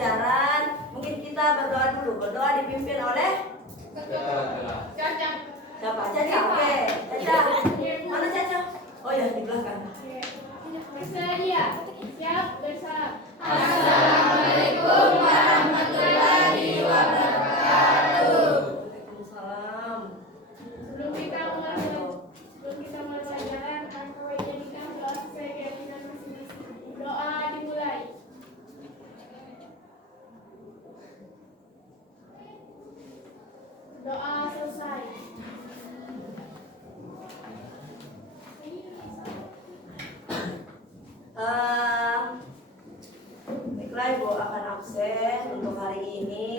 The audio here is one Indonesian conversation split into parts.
pembelajaran, mungkin kita berdoa dulu. Berdoa dipimpin oleh Caca. siapa? Caca. Oke, Caca. Mana Caca? Oh ya, di belakang. Bersedia. Siap bersalam. Assalamualaikum warahmatullahi wabarakatuh. Waalaikumsalam. Sebelum kita mulai pelajaran, kami jadikan doa sesuai keyakinan masing-masing. Doa dimulai. Doa selesai. Baiklah, Ibu akan absen untuk hari ini.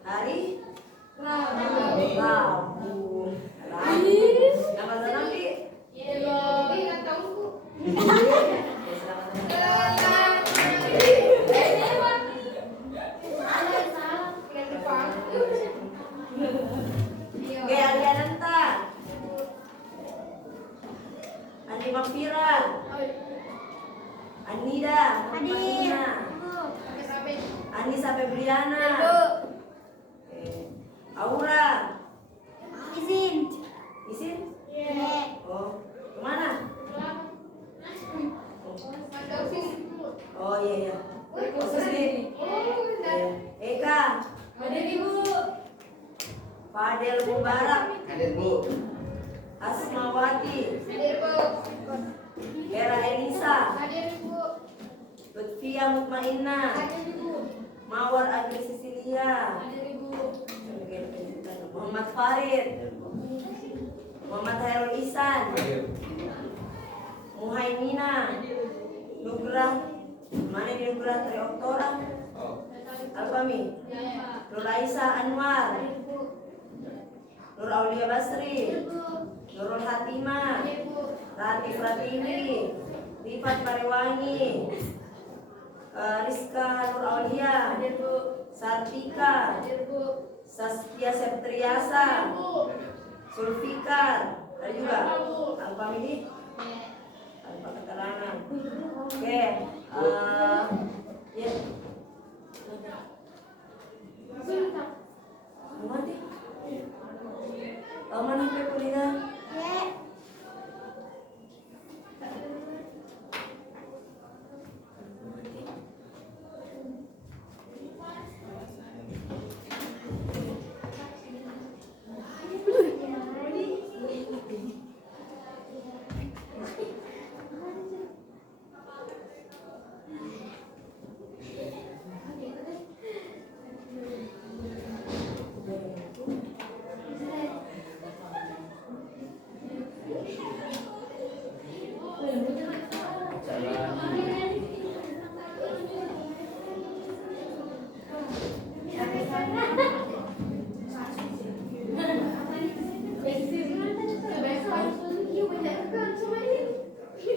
Hari Rabu. Selamat datang, Bi. Nggak tahu. Selamat datang. Oke, Aliananta. Andi Makfiran. Anida. Marina. Anissa Febriana. Oke. Aura. Izin. Oh, kemana? Oh iya iya. Khusus nih. Eka. Fadel Mubarak. Asmawati. Era Elisa. Lutfia Mutmainna. Mawar Agri Sisilia. Muhammad Farid. Muhammad Hairul Ihsan. Muhaimina. Nugrah. Mana di Nugrah Trioktora? Alfami. Nur Aisyah Anwar. Nur Aulia Basri. Nurul Hatimah. Latif Ratibi. Rifat Pariwangi. Rizka Nur Aulia. Sartika. Saskia Septriasa. Sulfikar. Ada juga Alfamidi. Alfa keterangan. Oke. Ya. Mati. Mana Pekulina?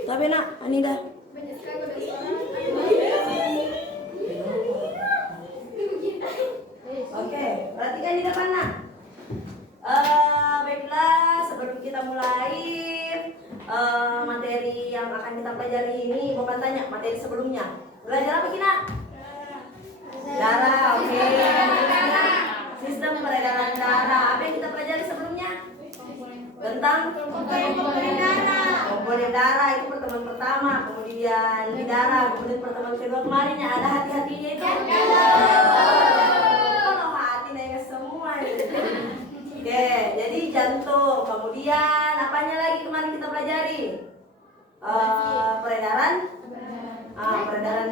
Tapi nak, Anida. Oke, perhatikan di depan nak. Baiklah, sebelum kita mulai materi yang akan kita pelajari ini, Bapak tanya materi sebelumnya. Belajar apa Kina? Darah, oke. Sistem peredaran darah. Apa yang kita pelajari sebelumnya? Tentang komponen darah itu pertemuan pertama, kemudian di darah, kemudian pertemuan kedua kemarin yang ada hati-hatinya itu. Kalau hati naik semua. Oke, jadi jantung, kemudian apanya lagi kemarin kita pelajari? Peredaran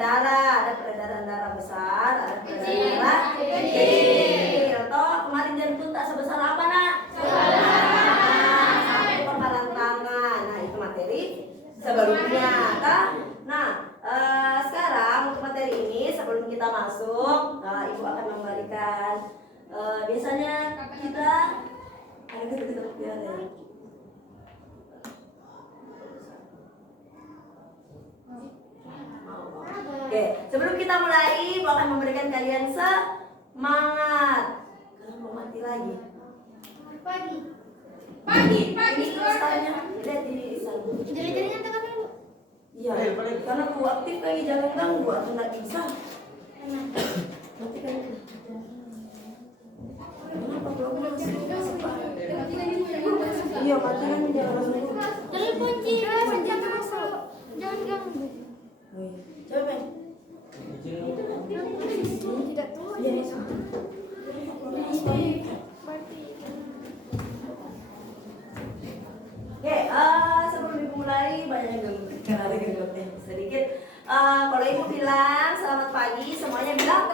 darah, ada peredaran darah besar, ada peredaran darah kecil. Atau kemarin jantung tak sebesar apa nak? Sebelumnya kan? Nah, sekarang untuk materi ini sebelum kita masuk, Ibu akan memberikan biasanya kita ada kita ya. Oke, sebelum kita mulai, Ibu akan memberikan kalian semangat. Kalau mau mati lagi. Pagi. Ini tulisannya lihat di sana. Jari-jarinya tengah dulu. Iya, karena ku aktif kali jangan ganggu atau nggak bisa. Nanti kan kenapa belum masuk? Iya, matikan jangan masuk. Telepon Ji, jangan masuk. Jangan ganggu. Coba Ben. Tidak tahu. Iya, masuk. Oke, sebelum dimulai banyak gangguan sedikit. Kalau ibu bilang selamat pagi, semuanya bilang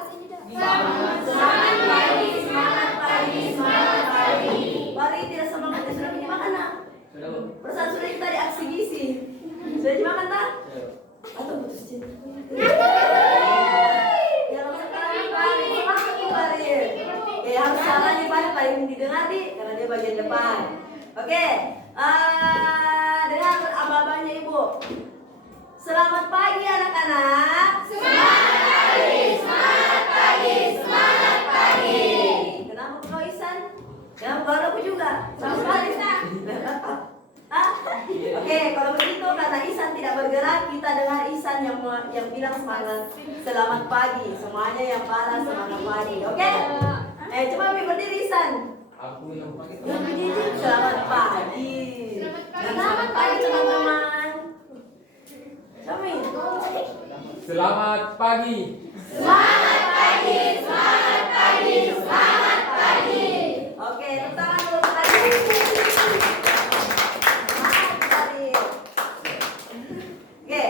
semangat pagi, semangat pagi, semangat pagi. Mari tidak semangat, sudah dimakan nak? Perasaan sudah kita di aksi gizi. Sudah dimakan tak? Atau putus cinta? Ya kalau sekarang pagi, semangat kembali. Harus salahnya paling didengar nih, karena dia bagian depan. Oke, dengar abah-abahnya ibu. Selamat pagi anak-anak. Semangat pagi, semangat pagi, semangat pagi. Kenapa kau Isan? Kenapa kau aku juga? Selamat pagi. Oke, kalau begitu karena Isan tidak bergerak, kita dengar Isan yang bilang semangat. Selamat pagi, semuanya yang balas semangat pagi. Oke? Coba berdiri Isan. Aku yang pagi. Selamat pagi. Selamat pagi teman-teman. Kami. Selamat pagi. Semangat pagi, semangat pagi, semangat pagi. Oke, tepuk tangan dulu tadi. Semangat sekali. Oke,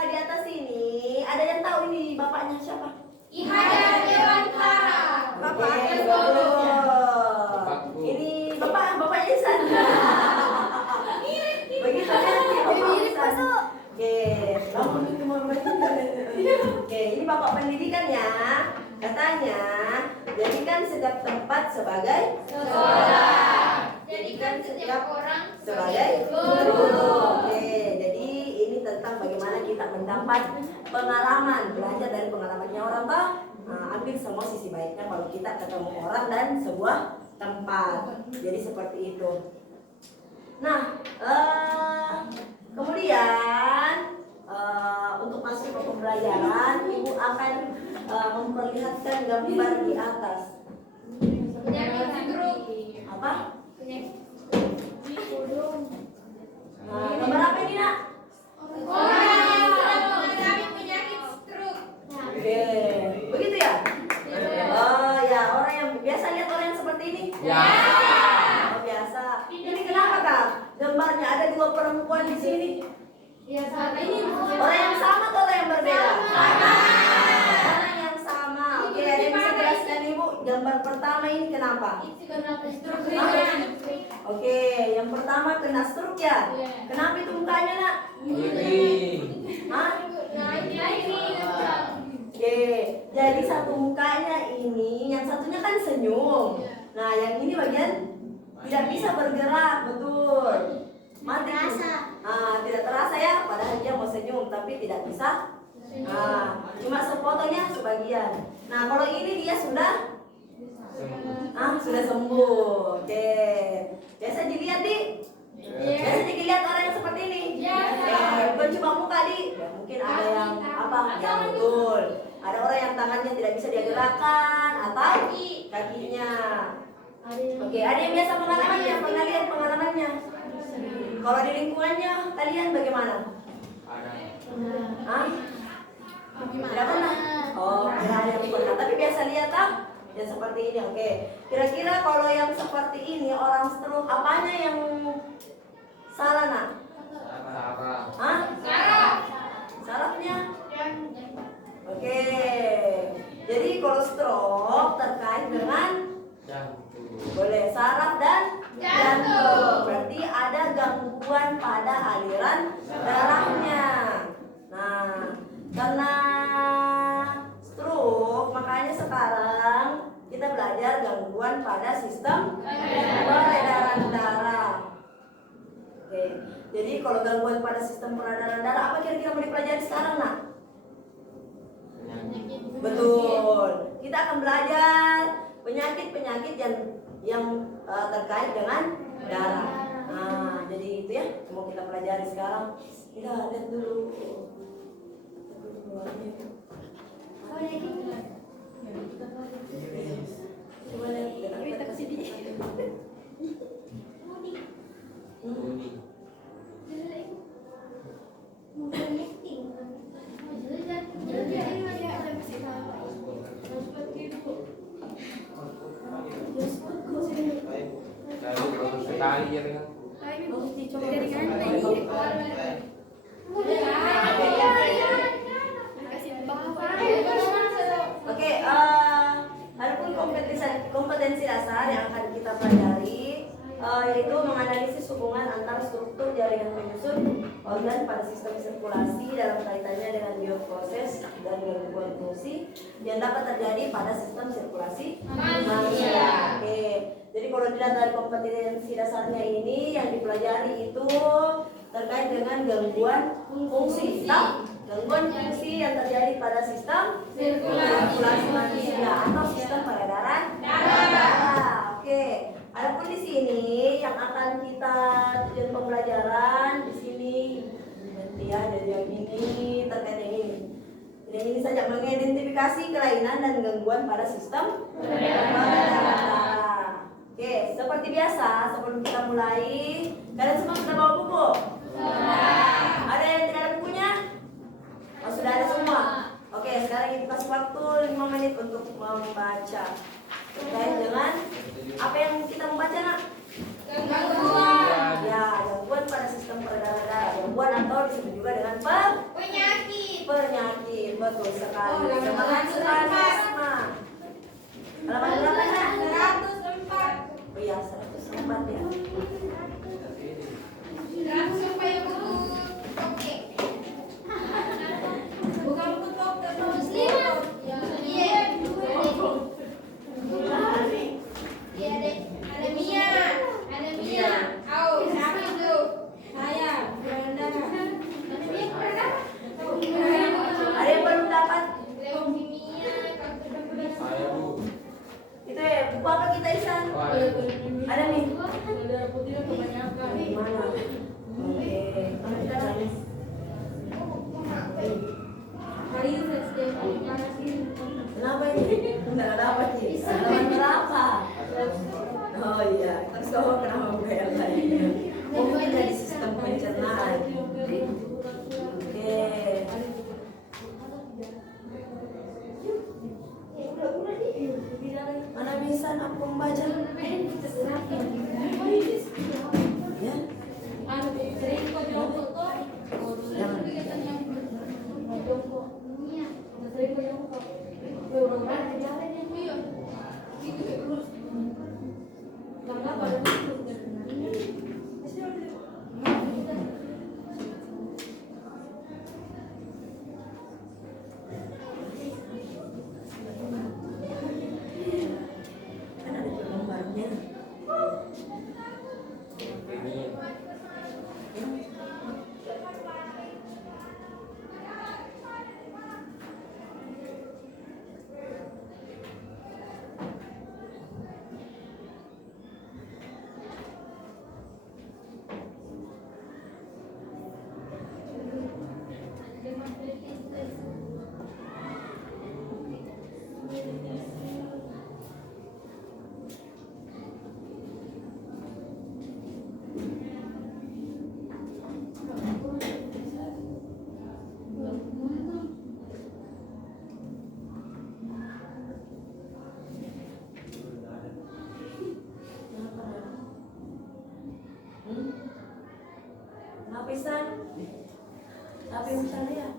di atas ini ada yang tahu ini bapaknya siapa? Ihada Dewantara. Bapak. Bapakku. Ini bapaknya Isan. Begitu kan? Mirip masuk. Oke, ini bapak pendidikan ya. Katanya, jadikan setiap tempat sebagai Sekolah. Jadikan setiap orang sebagai guru. Oke, jadi ini tentang bagaimana kita mendapat pengalaman, belajar dari pengalamannya orang tua. Ambil semua sisi baiknya kalau kita ketemu orang dan sebuah tempat. Jadi seperti itu. Nah, kemudian untuk masuk ke pembelajaran, ibu akan memperlihatkan gambar di atas. Penyakit stroke. Apa? Penyakit Gambar apa ini nak? orang yang sedang mengalami penyakit stroke. Oke, begitu ya? Oh ya, orang yang biasa lihat orang yang seperti ini? Ya. Oh, biasa. Ini kenapa kak? Gambarnya ada dua perempuan di sini. Ya, saat ini Orang yang sama atau orang yang berbeda? Sama. Orang yang sama. Oke, ada yang bisa jelaskan ibu gambar pertama ini kenapa? stroke ringan. Oke, yang pertama kena stroke ya? Iya. Kenapa itu mukanya nak? Miring. Hah? Oke, jadi satu mukanya ini, yang satunya kan senyum. Nah, yang ini bagian tidak bisa bergerak, betul. Mati. Tidak terasa ya, padahal dia mau senyum tapi tidak bisa. Cuma sepotongnya sebagian. Nah, kalau ini dia sudah sudah sembuh. Oke. Biasa dilihat di. Biasa dilihat orang yang seperti ini. Bukan cuma muka di. Ya, mungkin ada yang apa? Yang betul. Ada orang yang tangannya tidak bisa dia gerakkan atau kakinya. Oke, ada yang biasa pengalamannya, pernah lihat pengalamannya. Kalau di lingkungannya kalian bagaimana? Hah? Tidak pernah? Oh, tidak ada yang pernah. Tapi biasa lihat yang seperti ini. Oke. Kira-kira kalau yang seperti ini orang stroke, apanya yang salah nak? Sarah. Hah? Saraf. Sarafnya? Oke. Jadi kalau stroke terkait dengan boleh saraf dan jantung. Berarti ada gangguan pada aliran darahnya. Nah, karena stroke, makanya sekarang kita belajar gangguan pada sistem peredaran darah. Oke, jadi kalau gangguan pada sistem peredaran darah, apa kira-kira mau dipelajari sekarang nak? Betul. Kita akan belajar penyakit-penyakit yang terkait dengan darah. Nah, jadi itu ya, mau kita pelajari sekarang. Kita lihat dulu. Coba lihat ke sini. Kuning. Jadi bagus sekali jaringan. Oke, adapun kompetensi dasar yang akan kita pelajari yaitu menganalisis hubungan antara struktur jaringan penyusun organ pada sistem sirkulasi dalam kaitannya dengan bioproses dan gangguan fungsi yang dapat terjadi pada sistem sirkulasi manusia. Oke, jadi kalau dilihat dari kompetensi dasarnya ini yang dipelajari itu terkait dengan gangguan fungsi. Nah, gangguan fungsi yang terjadi pada sistem sirkulasi manusia atau sistem peredaran darah. Oke. Adapun di sini yang akan kita tujuan pembelajaran di sini nanti ya, jadi yang ini terkait yang ini. Yang ini saja mengidentifikasi kelainan dan gangguan pada sistem peredaran darah. Oke, seperti biasa sebelum kita mulai, kalian semua sudah bawa buku? Ada yang tidak ada bukunya? Oh, sudah ada semua. Oke, sekarang kita kasih waktu 5 menit untuk membaca terkait dengan apa yang kita membaca, nak? Gangguan. Ya, gangguan pada sistem peredaran darah. Gangguan atau disebut juga dengan Penyakit. penyakit. Betul sekali. Semangat sekali, Asma. Halaman berapa, nak? 104. Oh iya, 104 ya. 104 ya buku. Oke. Bukan buku dokter muslim. Iya. Iya deh. Ada Mia. Au, siapa itu? Saya, Brenda. Ada yang belum dapat? Leukemia, kanker darah. Saya Bu. Itu ya, buku apa kita, Isan? Oh, ada. Ada nih. Darah putihnya kebanyakan. Di mana? Oke, kita cari. Kenapa ini? Enggak dapat nih. Halaman berapa? Oh iya, terus kamu kenapa buka yang lainnya? Oh, mungkin dari sistem pencernaan. Oke. Mana bisa aku membaca? Ya? Kan ada gambarnya. Ini. Kenapa Isan? Tapi misalnya ya,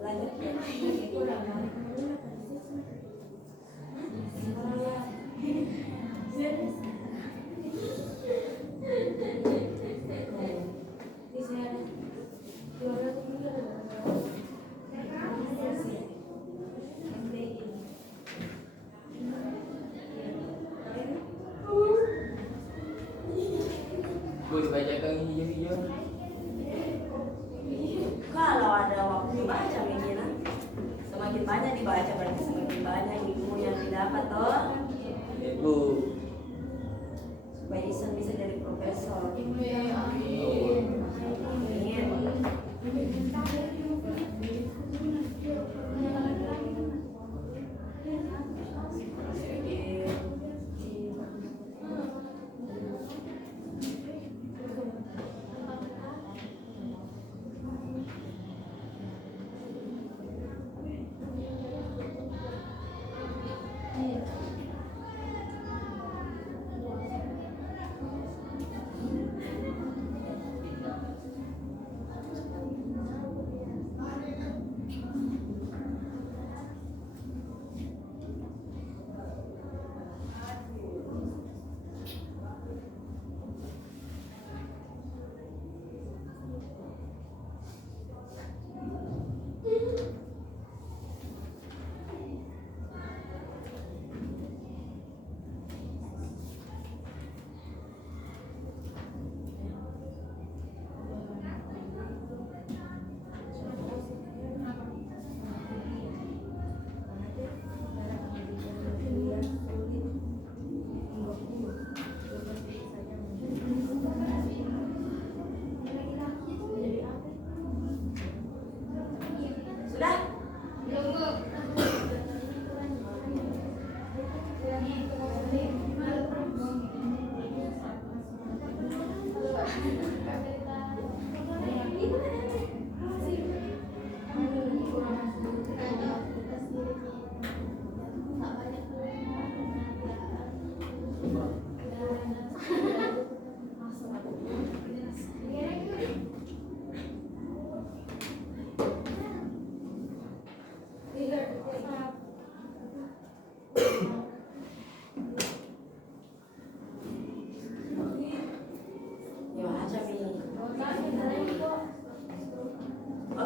lanjut ya. Bu dibacakan hijau-hijau. Kalau ada waktu dibaca begini, semakin banyak dibaca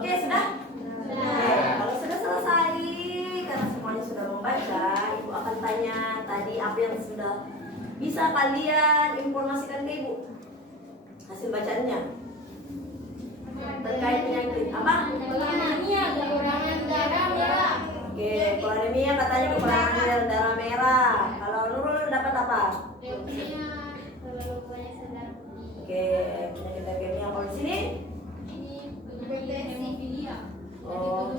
Oke, sudah? Oke, kalau sudah selesai, karena semuanya sudah membaca, Ibu akan tanya tadi apa yang sudah bisa kalian informasikan ke Ibu. Hasil bacaannya terkait penyakit apa? Anemia, kekurangan darah merah. Oke, kalau anemia katanya kekurangan darah merah. Kalau Nurul dapat apa? Leukemia, terlalu banyak darah putih. Oke, penyakit leukemia. Kalau di sini? Ini penyakit hemofilia. Oh,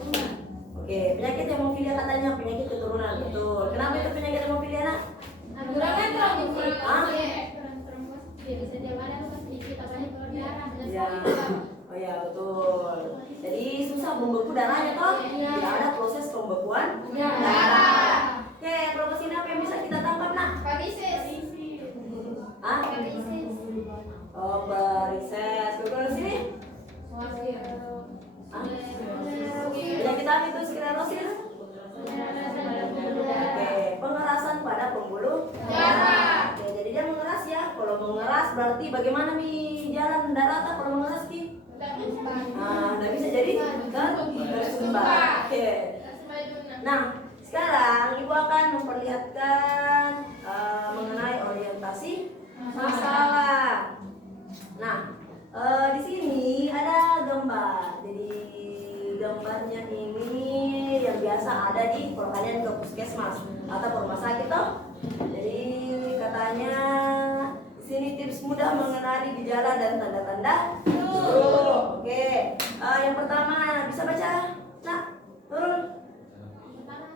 oke, penyakit hemofilia katanya penyakit keturunan, betul. Kenapa itu penyakit hemofilia, Nak? Kekurangan trombos. Hah? Kurang trombos. Jadi setiap ada luka sedikit apalagi keluar darah. Ya. Oh ya, betul. Jadi susah membeku darahnya toh? Tidak ada proses pembekuan darah. Oke, kalau ke sini apa yang bisa kita tangkap, Nak? Varises. Hah? Varises. Oh, varises. Kalau ke sini? Hah? Penyakit apa itu sklerosis? Oke, pengerasan pada pembuluh darah. Oke, jadi dia mengeras ya. Kalau mengeras berarti bagaimana nih jalan darah tak kalau mengeras Ki? Nah, nggak bisa jadi tersumbat. Oke. Nah, sekarang Ibu akan memperlihatkan mengenai orientasi masalah. Nah, di sini ada gambar. Jadi gambarnya ini yang biasa ada di kalau kalian ke puskesmas atau ke rumah sakit toh. Jadi katanya di sini tips mudah mengenali gejala dan tanda-tanda flu. Oke. Yang pertama bisa baca? Nah, turun.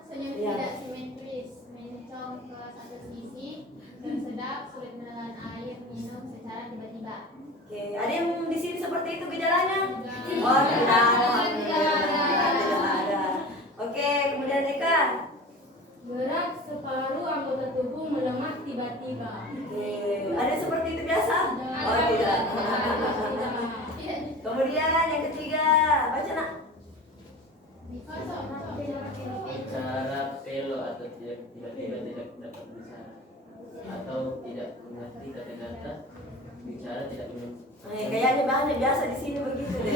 Senyum Iya. tidak simetris, mencong ke satu sisi, bersedap, sulit menelan air, minum secara tiba-tiba. Oke, ada yang di sini seperti itu gejalanya? Tidak. Oh, tidak ada. Tidak ada. Tidak ada. Oke, kemudian Eka. Berat separuh anggota tubuh melemah tiba-tiba. Oke, ada yang seperti itu biasa? Oh, tidak. Kemudian yang ketiga, baca Nak. Bicara pelo atau tiba-tiba tidak dapat bicara atau tidak mengerti kata-kata, bicara tidak Kayaknya banyak biasa di sini begitu deh.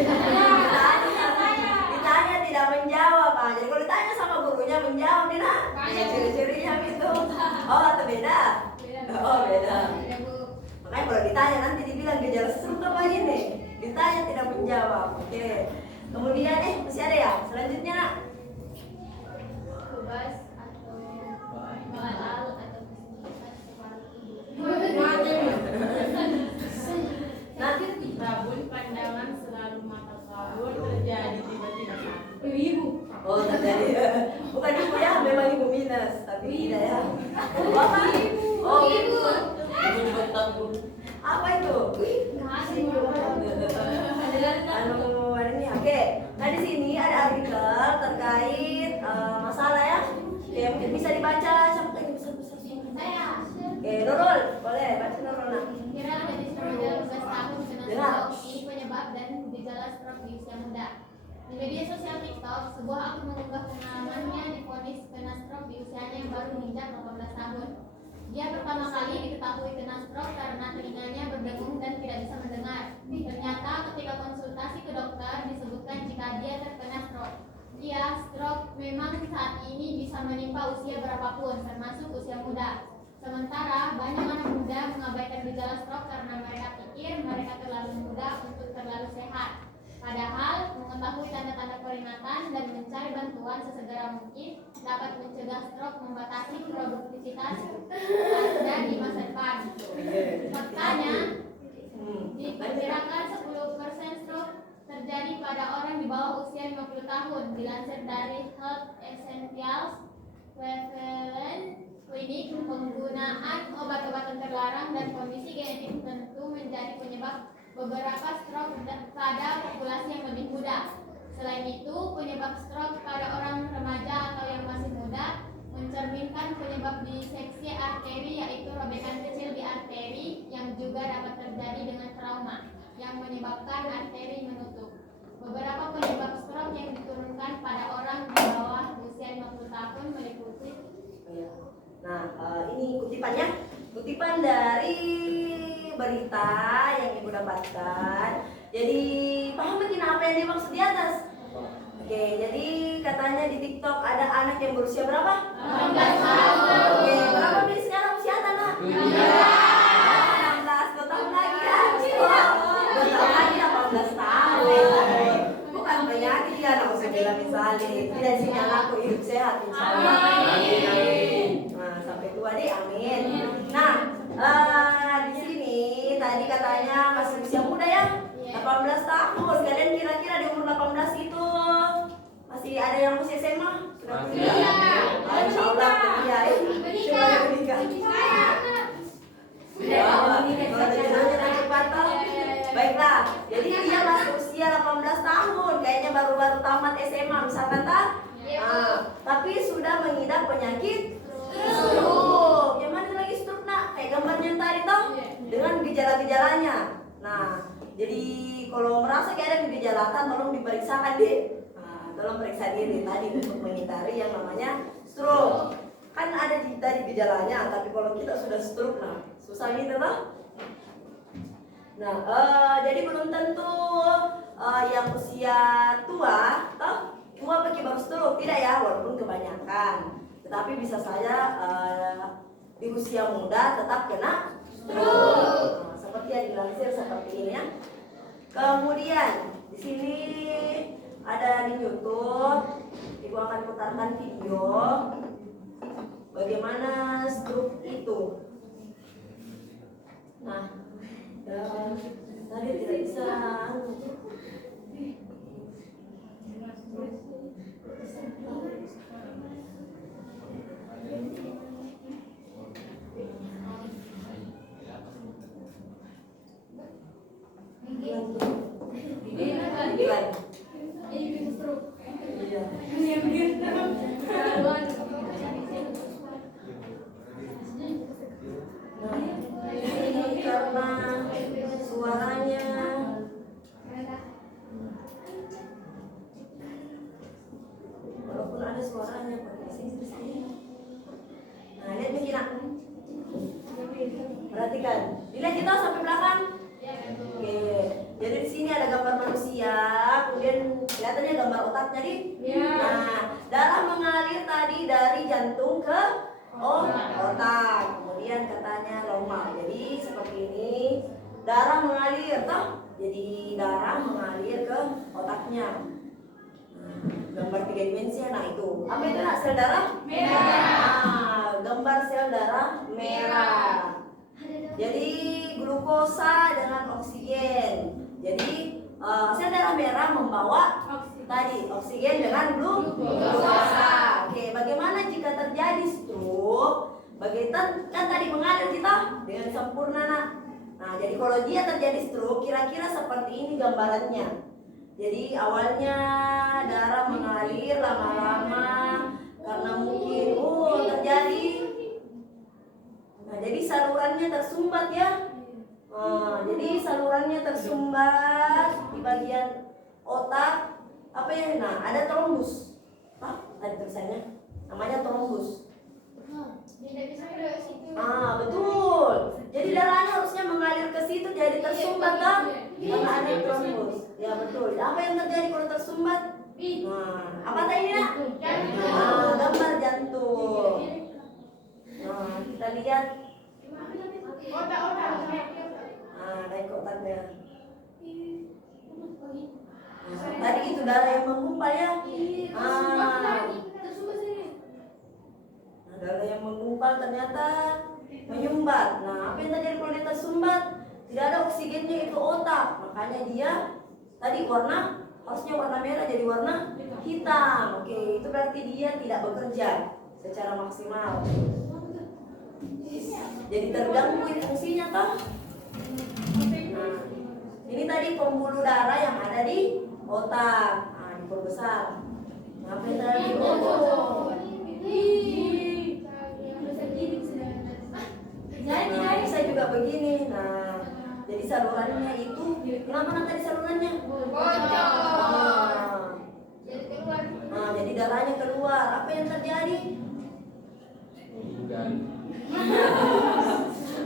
Ditanya tidak menjawab. Jadi kalau ditanya sama gurunya menjawab nih Nak. Ciri-cirinya gitu. Oh, atau beda? Oh, beda. Makanya kalau ditanya nanti dibilang gejala stroke apa ini? Ditanya tidak menjawab. Oke. Kemudian masih ada ya? Selanjutnya Nak. Bebas atau balal atau kesulitan separuh tubuh. Nah, Rabun pandangan selalu mata kabur terjadi tiba-tiba sakit. Ibu. oh terjadi. Bukan ibu ya, memang ibu minus, tapi tidak ya. Oh, apa? Oh, ibu. Ibu juga takut. Apa itu? Ada ini. Oke. Nah di sini ada artikel terkait masalah ya. Oke, mungkin bisa dibaca sampai ini besar-besar. Saya Oke, Nurul, boleh baca Nurul Nak. kira gadis remaja 12 tahun kena Dengar. stroke. Ini penyebab dan gejala stroke di usia muda. Di media sosial TikTok, sebuah akun mengunggah pengalamannya divonis kena stroke di usianya yang baru menginjak 18 tahun. Dia pertama kali diketahui kena stroke karena telinganya berdengung dan tidak bisa mendengar. Ternyata ketika konsultasi ke dokter disebutkan jika dia terkena stroke. Iya, stroke memang saat ini bisa menimpa usia berapapun, termasuk usia muda. Sementara banyak anak muda mengabaikan gejala stroke karena mereka pikir mereka terlalu muda untuk terlalu sehat. Padahal mengetahui tanda-tanda peringatan dan mencari bantuan sesegera mungkin dapat mencegah stroke membatasi produktivitas Anda di masa depan. Faktanya, diperkirakan 10% stroke terjadi pada orang di bawah usia 50 tahun, dilansir dari Health Essentials Prevalence Clinic. Penggunaan obat-obatan terlarang dan kondisi genetik tentu menjadi penyebab beberapa stroke pada populasi yang lebih muda. Selain itu, penyebab stroke pada orang remaja atau yang masih muda mencerminkan penyebab diseksi arteri, yaitu robekan kecil di arteri yang juga dapat terjadi dengan trauma yang menyebabkan arteri menutup. Beberapa penyebab stroke yang diturunkan pada orang di bawah usia 50 tahun meliputi. Nah, ini kutipannya, kutipan dari berita yang ibu dapatkan. Jadi paham mungkin apa yang dimaksud di atas? Oke, jadi katanya di TikTok ada anak yang berusia berapa? 18 tahun. Oke, berapa nih sekarang usia anak? 16, 2 tahun lagi ya. Wah, 2 tahun lagi 18 tahun. Bukan penyakit ya, nggak usah bilang misalnya. Tidak sih anakku hidup sehat, insya Allah. Amin. Nah, sampai tua deh, amin. Nah, di sini tadi katanya masih usia muda ya, 18 tahun. Kalian kira-kira di umur 18 itu masih ada yang masih SMA? Sudah kuliah? Insya Allah kuliah. Coba yang menikah. Baiklah, jadi dia masih usia 18 tahun, kayaknya baru-baru tamat SMA misalkan tak? Tapi sudah mengidap penyakit stroke. Yang mana lagi stroke nak? Kayak gambarnya yang tadi toh? Dengan gejala-gejalanya. Nah, jadi kalau merasa kayak ada kegejalatan, tolong diperiksakan deh. Tolong periksa diri tadi untuk menghindari yang namanya stroke. Kan ada tadi gejalanya, tapi kalau kita sudah stroke, nah susah gitu lah. Nah, jadi belum tentu yang usia tua, tua pakai baru stroke, tidak ya, walaupun kebanyakan. Tetapi bisa saja di usia muda tetap kena stroke. Nah, seperti yang dilansir seperti ini ya. Kemudian di sini ada di YouTube, Ibu akan putarkan video bagaimana stroke itu. Nah, tadi tidak bisa. Karena suaranya walaupun ada suaranya pakai sini. Nah, lihat begini nak. Perhatikan, dilihat kita sampai belakang. Oke, jadi di sini ada gambar manusia, kemudian kelihatannya gambar otaknya di. Nah, darah mengalir tadi dari jantung ke otak, kemudian katanya normal. Jadi seperti ini, darah mengalir, toh? Jadi darah mengalir ke otaknya. Gambar 3 dimensi, nah itu. Apa itu nak? Sel darah merah. Gambar sel darah merah. Jadi glukosa dengan oksigen. Jadi sel darah merah membawa tadi oksigen dengan glukosa. Oke, bagaimana jika terjadi stroke? Kan tadi mengalir kita dengan sempurna nak. Nah, jadi kalau dia terjadi stroke, kira-kira seperti ini gambarannya. Jadi awalnya darah mengalir lama-lama karena mungkin terjadi. Nah, jadi salurannya tersumbat ya. Jadi salurannya tersumbat di bagian otak. Apa ya? Nah, ada trombus. Tadi tulisannya namanya trombus. Betul. Jadi darahnya harusnya mengalir ke situ, jadi tersumbat kan? Karena ada trombus. Ya betul. Apa yang terjadi kalau tersumbat? Nah, apa tadi nak? Gambar jantung. Nah, kita lihat. Naik otaknya. Tadi itu darah yang menggumpal ya. Darah yang menggumpal ternyata menyumbat. Nah, apa yang terjadi kalau dia tersumbat? Tidak ada oksigennya itu otak. Makanya dia tadi harusnya warna merah jadi warna hitam. Oke, itu berarti dia tidak bekerja secara maksimal. Jadi terganggu fungsinya toh. Nah, ini tadi pembuluh darah yang ada di otak. Nah, diperbesar. Ngapain tadi? Nah, bisa juga begini. Nah, jadi salurannya itu kenapa tadi salurannya? Nah, jadi darahnya keluar. Apa yang terjadi?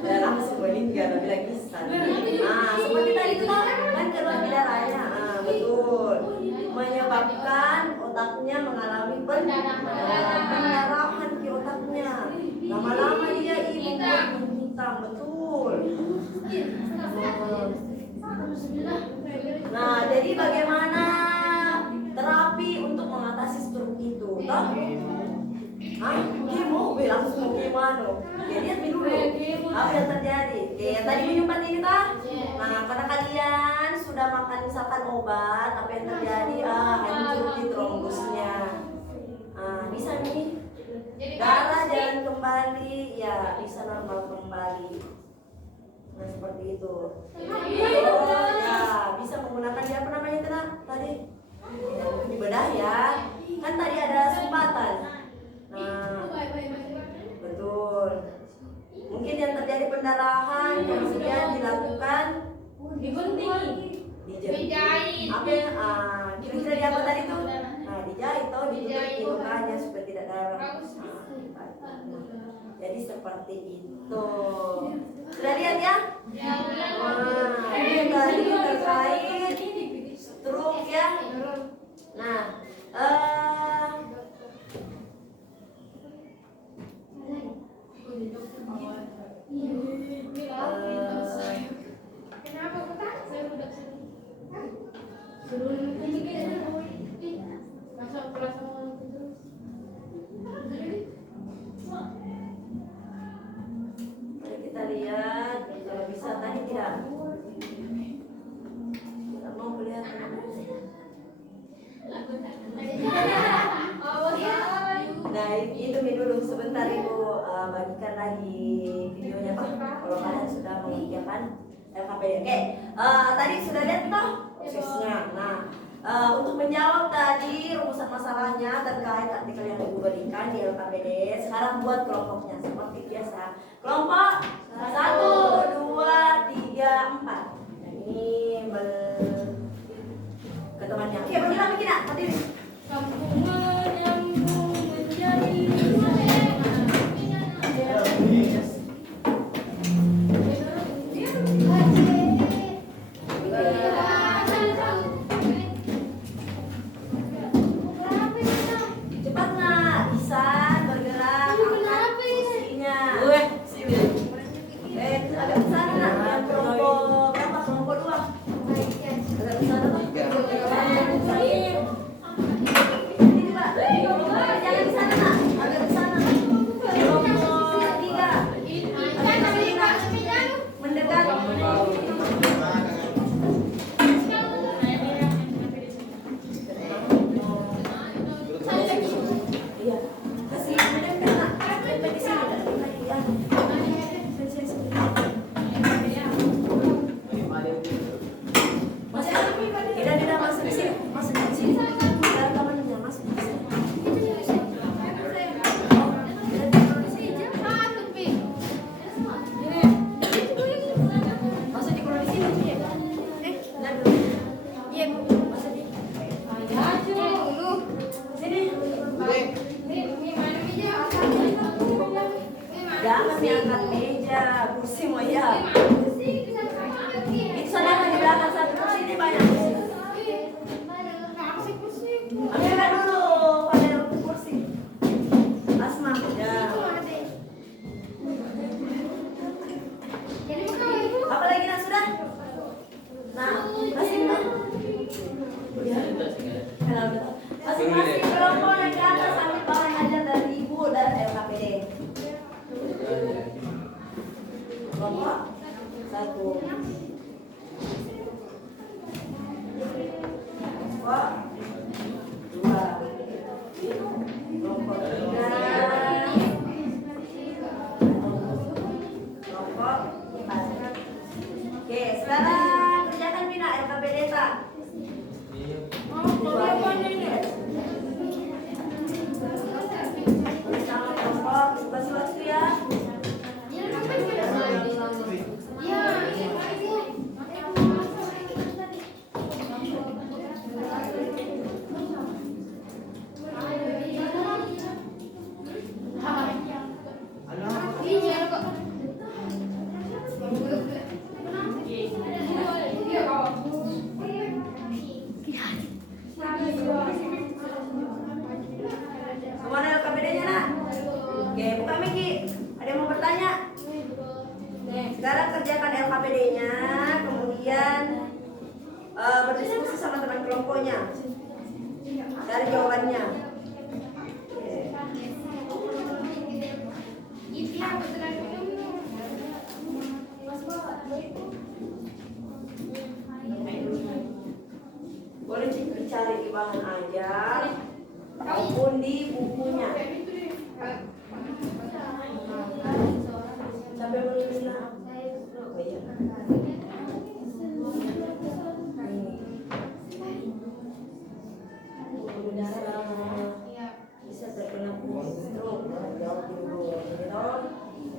Langsung meninggal, bilang kisah. Seperti tadi itu kan keluar di darahnya. Betul. menyebabkan otaknya mengalami pendarahan di otaknya. Lama-lama dia hitam, betul. Nah, jadi bagaimana terapi untuk mengatasi stroke itu? Toh? Hah? Kemo? Langsung gimana? Oke, lihat dulu apa yang terjadi. Oke, yang tadi menyumbat ini toh? Nah, karena kalian sudah makan misalkan obat, apa yang terjadi? Hancur di trombusnya. Bisa nih darah jalan kembali, ya bisa normal kembali. Nah, seperti itu. Oh ya, bisa menggunakan apa namanya tadi? Dibedah ya. Kan tadi ada sumbatan. Nah, betul. Mungkin yang terjadi pendarahan, kemudian dilakukan dijahit. Apa yang kira-kira di apa tadi tuh? Nah, dijahit atau ditutup di lukanya supaya tidak darah. Jadi seperti itu. Sudah lihat ya? Ini tadi terkait stroke ya. Nah, Kenapa kota? Masuk kelas awal terus. mari kita lihat kalau bisa tadi tidak. Tidak mau melihat. Nah, itu dulu sebentar Ibu bagikan lagi videonya Pak. Kalau kalian sudah mengerjakan LKPD. Oke, tadi sudah lihat toh prosesnya. Nah, untuk menjawab tadi rumusan masalahnya terkait artikel yang Ibu berikan di LKPD, sekarang buat kelompoknya seperti biasa. Kelompok 1, 2, 3, 4. Ini ke temannya. Oke, bagaimana bikin hadirin? Kampung menyambung menjadi Cepat nak, Isan bergerak angkat kursinya. Agak ke sana nak, yang kelompok berapa? Kelompok 2. Agak ke sana Pak. Ini Pak, jangan ke sana nak, agak ke sana. Kelompok 3. Agak ke sini nak, mendekat. Iya, kasih mendekat nak, mendekat di sini nak. Iya. Tidak masuk di sini, masuk di sini. Ada kamarnya, masuk di sini. Masuk di kurung di sini. Lihat dulu. Masuk di sini. Jangan diangkat meja, kursi mau ya. Itu saudara di belakang satu kursi ini banyak. Ambilkan dulu pada kursi. Asma, ya. Apa lagi nak sudah? Nah, masih nak? Ya. Masing-masing kelompok yang ke atas ambil bahan ajar dari Ibu dan LKPD. Kelompok 1. Kelompok 2. Kelompok 3. Kelompok 4. Oke, sekarang kerjakan Mina LKPD tak? kelompoknya. Cari jawabannya. Boleh dicari di bahan ajar maupun di bukunya. Sampai menulis nah. Oh, iya. Bisa terkena stroke, jauh dulu,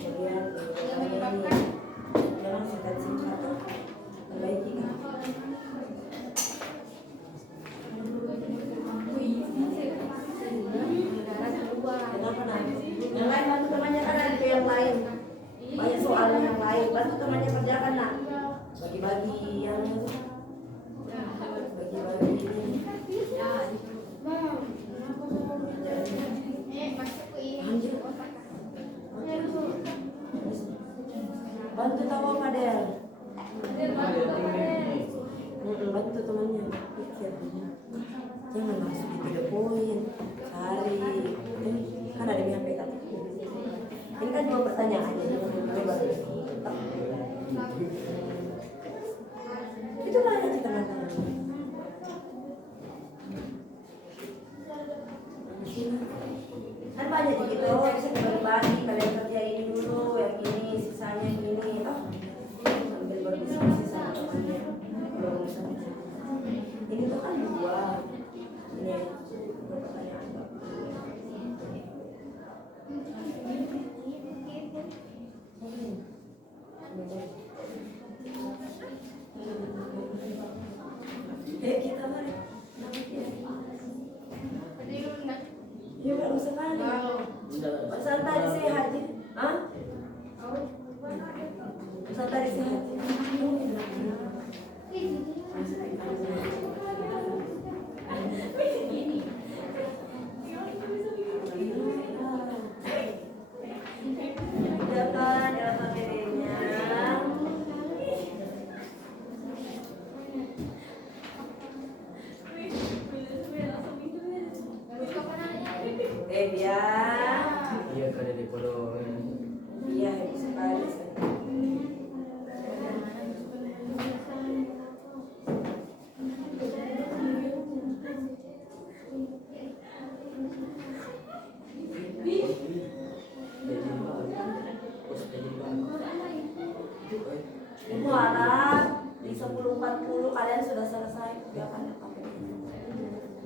kemudian jangan singkat-singkat, perbaiki. Kenapa nah? Yang lain bantu temannya kan ada yang lain. Banyak soal yang lain, bantu temannya kerjakan nak. Bagi-bagi yang bagi-bagi ini. Anjir. Bantu tahu apa Del? Bantu temannya pikir. Jangan langsung di poin. Cari. Kan ada yang PK. Ini kan cuma pertanyaan aja. Itu mana sih teman-teman? Kan banyak gitu, bisa berbagi, kalian kerja ini dulu, yang ini, sisanya gini, sambil berdiskusi sama temannya. Ini tuh kan dua, ini dua pertanyaan. Kita mari. Ya baru sekali. Pesan tadi sehat ya? Hah? Pesan tadi sehat ya? Jalan bedanya. Dia. Iya kan di polo. Iya sekali. Ibu harap di 10.40 kalian sudah selesai kegiatan KPI.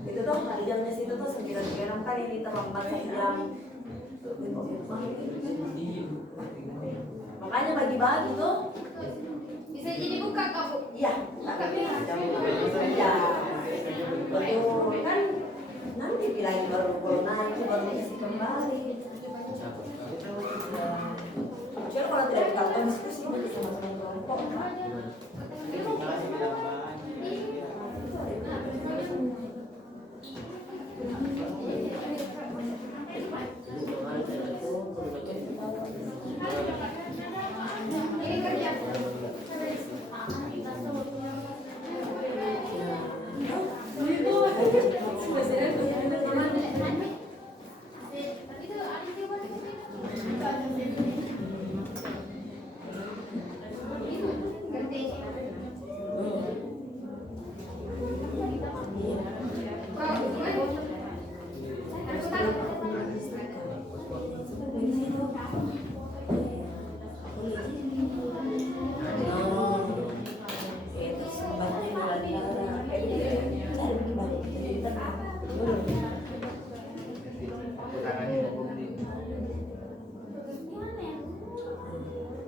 Itu tuh hari jamnya situ tuh 9 kali ini terlambat 1 jam. Makanya bagi-bagi tuh. Bisa jadi buka kamu. Iya, buka ya. Betul kan nanti bilangin baru kalau naik baru isi kembali. Jadi kalau tidak kita diskusi nanti sama kelompok.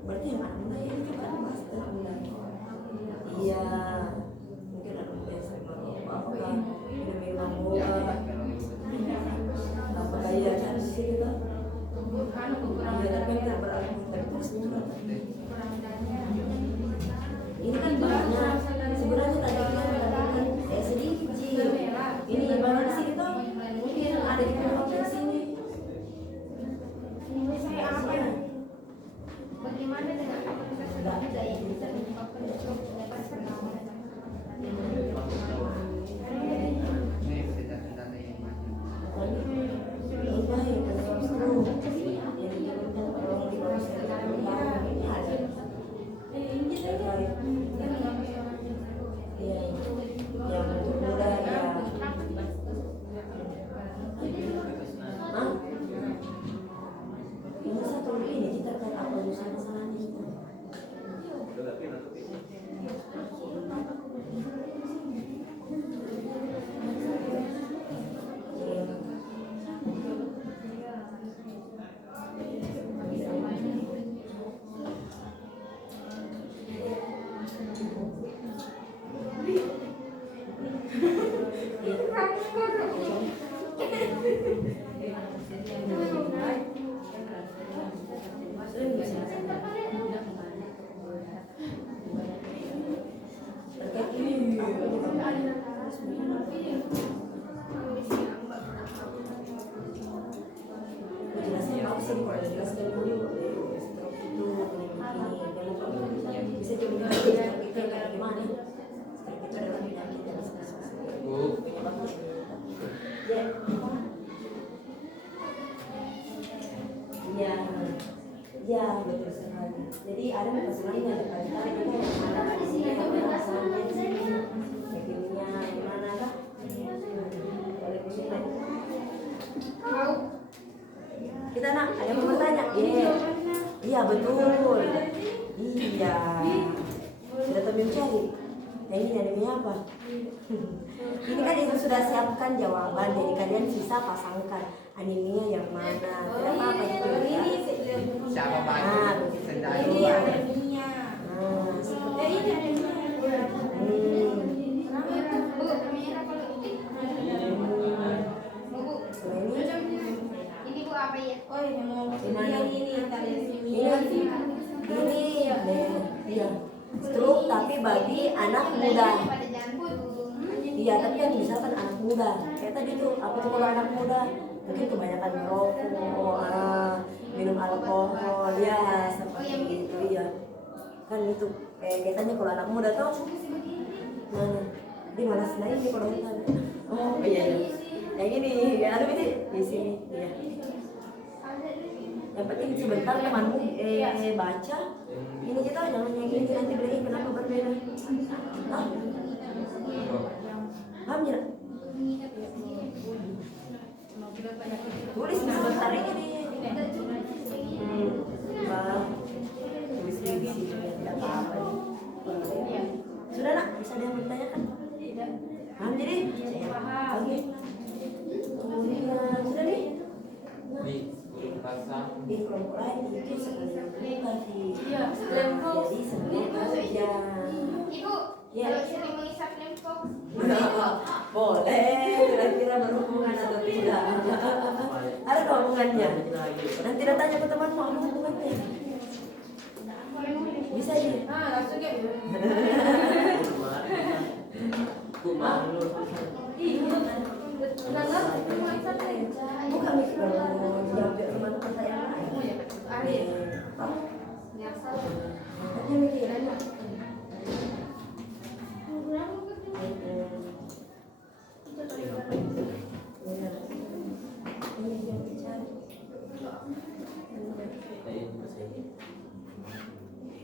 Berarti yang mana ya itu kan master iya mungkin ada yang sama apakah minum obat apa kayak kan sih gitu iya tapi tidak berarti terus ini kan banyak sebenarnya tadi kita mendapatkan sedikit ini baru di sini tuh mungkin ada di kelompok sini Saya apa ya? Bagaimana dengan aplikasi budaya bisa menyebabkan stroke dapat perlawanan? Jelasin apa sih kalau jelaskan dulu itu bisa dimiliki itu kayak gimana? Itu adalah penyakit yang ya, ya betul sekali. Jadi ada masalahnya ada kaitan dengan ada di sini ada masalahnya di sini. Begininya gimana kah? Boleh kusila. Kita nak ada yang mau bertanya? Iya, iya betul. Iya. Sudah tahu mencari. Yang ini animenya apa? Ini kan itu sudah siapkan jawaban, jadi kalian sisa pasangkan animenya yang mana. Tidak apa-apa itu ya. Siapa baju sendal Ini dua. adanya. Ini adanya. Ini Bu apa ya? Oh ini mau yang ini tadi Ini iya. Stroke tapi bagi anak muda. Pada jantung. Iya, tapi kan misalkan anak muda. Kayak tadi tuh, apa tuh kalau anak muda mungkin kebanyakan merokok, minum alkohol, ya seperti itu ya. Kan itu kayak tanya kalau anak muda tuh mana? Di mana sih ini kalau misalnya? Oh iya iya. Yang ini, aduh ini di sini, iya. Yang penting sebentar temanmu baca. Ini kita jangan yang ini nanti beli kenapa berbeda? Ah, paham tidak? Tulis sebentar ini di. Tulis di sini tidak apa-apa. Sudah nak, bisa ada yang bertanyakan? Tidak. Paham jadi? Oke. Kemudian sudah nih. Di pasang Di kelompok lain itu sebenarnya lagi. Iya, kelompok. Jadi sebenarnya ya. Ibu, Ya. kalau sering mengisap lempok. Boleh, kira-kira berhubungan atau tidak? Ada nggak hubungannya? Nanti datanya ke temanmu ada hubungannya. Bisa ya? Ah, langsung ya. Bukan mikir jawab teman pertanyaan lain. Tanya mikir aja.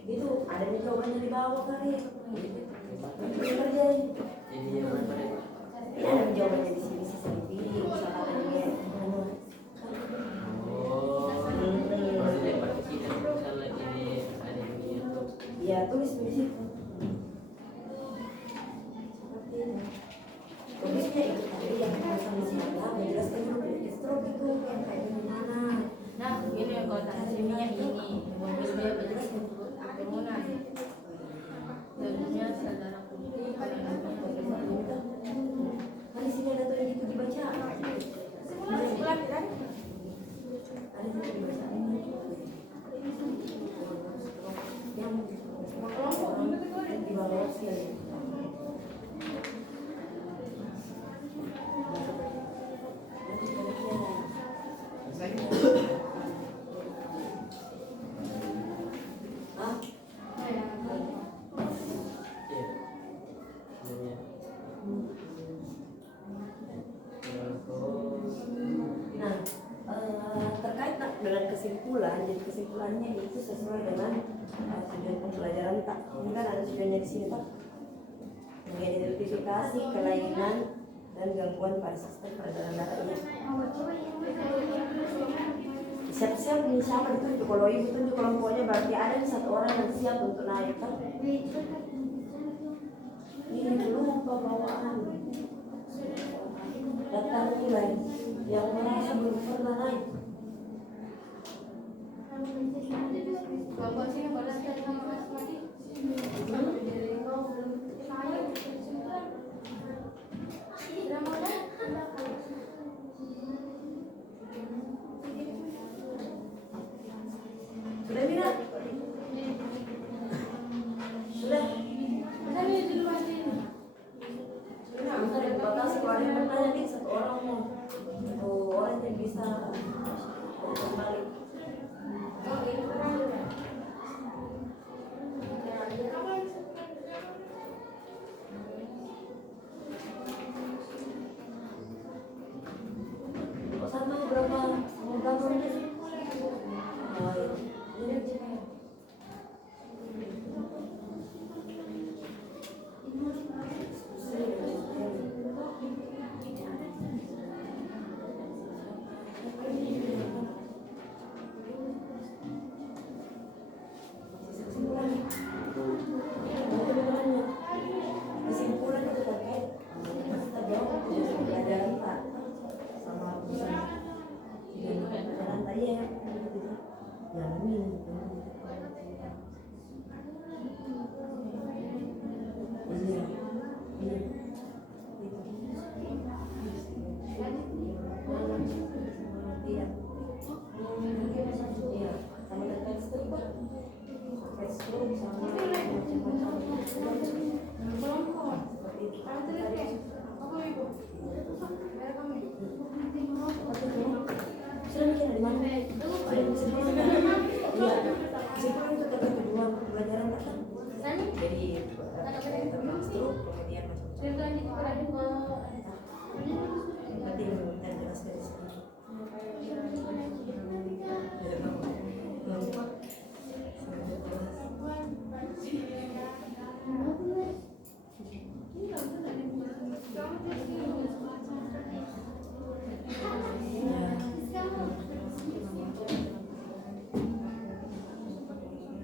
Itu ada nih jawabannya di bawah kali. Kerjain. Ini yang mana? Ini ada jawabannya di sini sih samping. Misalkan ini Maksudnya partisipan misalnya ini ada di YouTube. ya tulis di situ. Seperti ini. Tulisnya itu tadi yang sama siapa menjelaskan dulu penyakit stroke itu yang kayak gimana. Nah, ini kalau sininya ini, mobilnya penjelaskan kerumunan. Jadinya saudara putih, Kan di sini ada tuh yang itu dibaca. sebulan kan? Ada yang dibaca. Yang kelompok di bawah sekali. Ah, Iya. nah, terkait dengan kesimpulan, jadi kesimpulannya itu sesuai dengan tujuan pembelajaran tak. Ini kan ada tujuannya di sini tak. Mengidentifikasi kelainan dan gangguan pada sistem peredaran darah ini. Siap-siap nih siapa ditunjuk, kalau ibu tunjuk kelompoknya berarti ada nih satu orang yang siap untuk naik kan? Ini belum bawaan daftar nilai yang merasa belum pernah naik. Kelompok sini pada dari sama matematik. Oh, orang yang bisa kembali. Oh, sama berapa menit? Oh, iya. Kesimpulan itu terkait pelajaran Pak sama pelajaran tadi ya. Yang ini. Iya. Iya. Iya. Iya. Sama terkait struktur. Terkait struktur sama sudah mikir di mana? Ada kesimpulan. Iya. Kesimpulan itu terkait kedua pelajaran kan. Jadi tentang struktur kemudian macam-macam. Berarti yang jelas dari sini.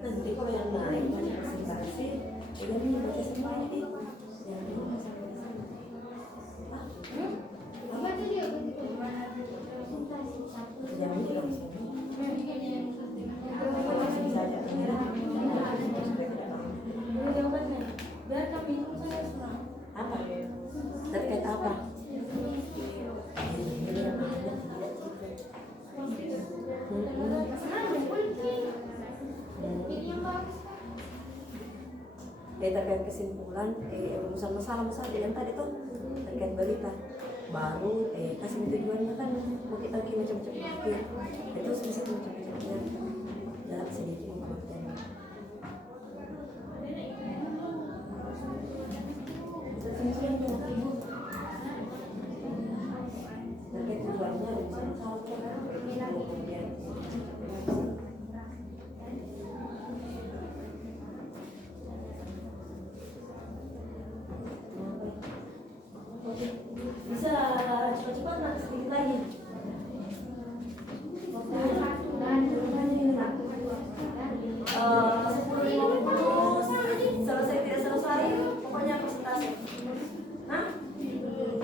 Nanti kalau yang lain banyak presentasi, ini baca semuanya nih. Yang ini baca yang ini dong. Apa? Terkait apa? Terkait kesimpulan rumusan masalah yang tadi tuh terkait berita baru kasih tujuannya kan mau kita bikin macam-macam pikir itu bisa macam-macamnya dalam sedikit pengertian terkait tujuannya rumusan masalah kemudian bisa cepat-cepat nak sedikit lagi. Selesai tidak selesai, pokoknya presentasi. Nah, itu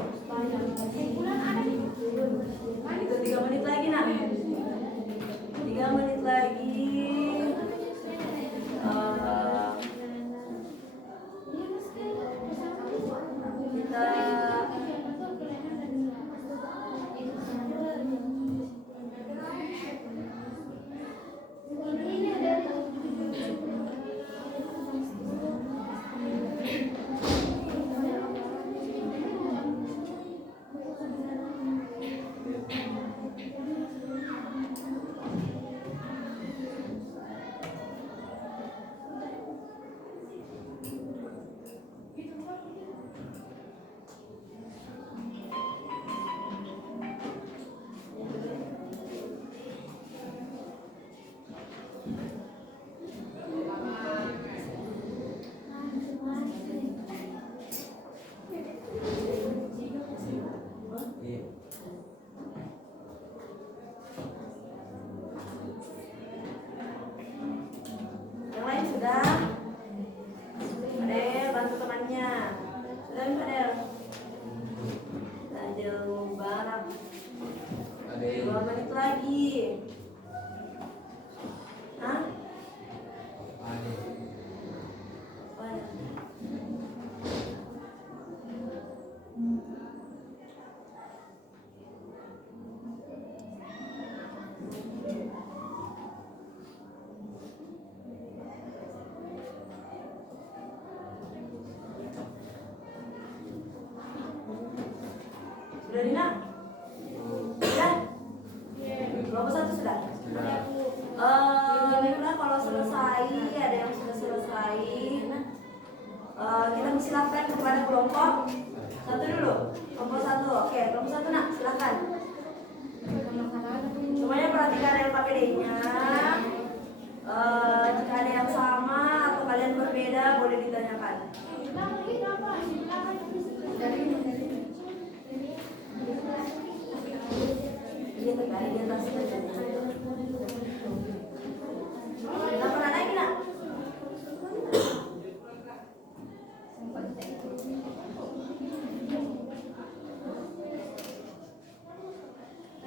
3 menit lagi nak. 3 menit lagi. Kita yang lain sudah. Adel bantu temannya. Sudah Adel. Adel Mubarak. 2 menit lagi. Hah? Sudah Dina? ada yang sudah selesai. Kita persilakan kepada kelompok satu dulu. Kelompok satu, oke. Kelompok satu nak, silakan. Semuanya perhatikan LKPD-nya. Jika ada yang sama atau kalian berbeda boleh ditanyakan. Dia tegar di atas saja. Nggak pernah naik nak?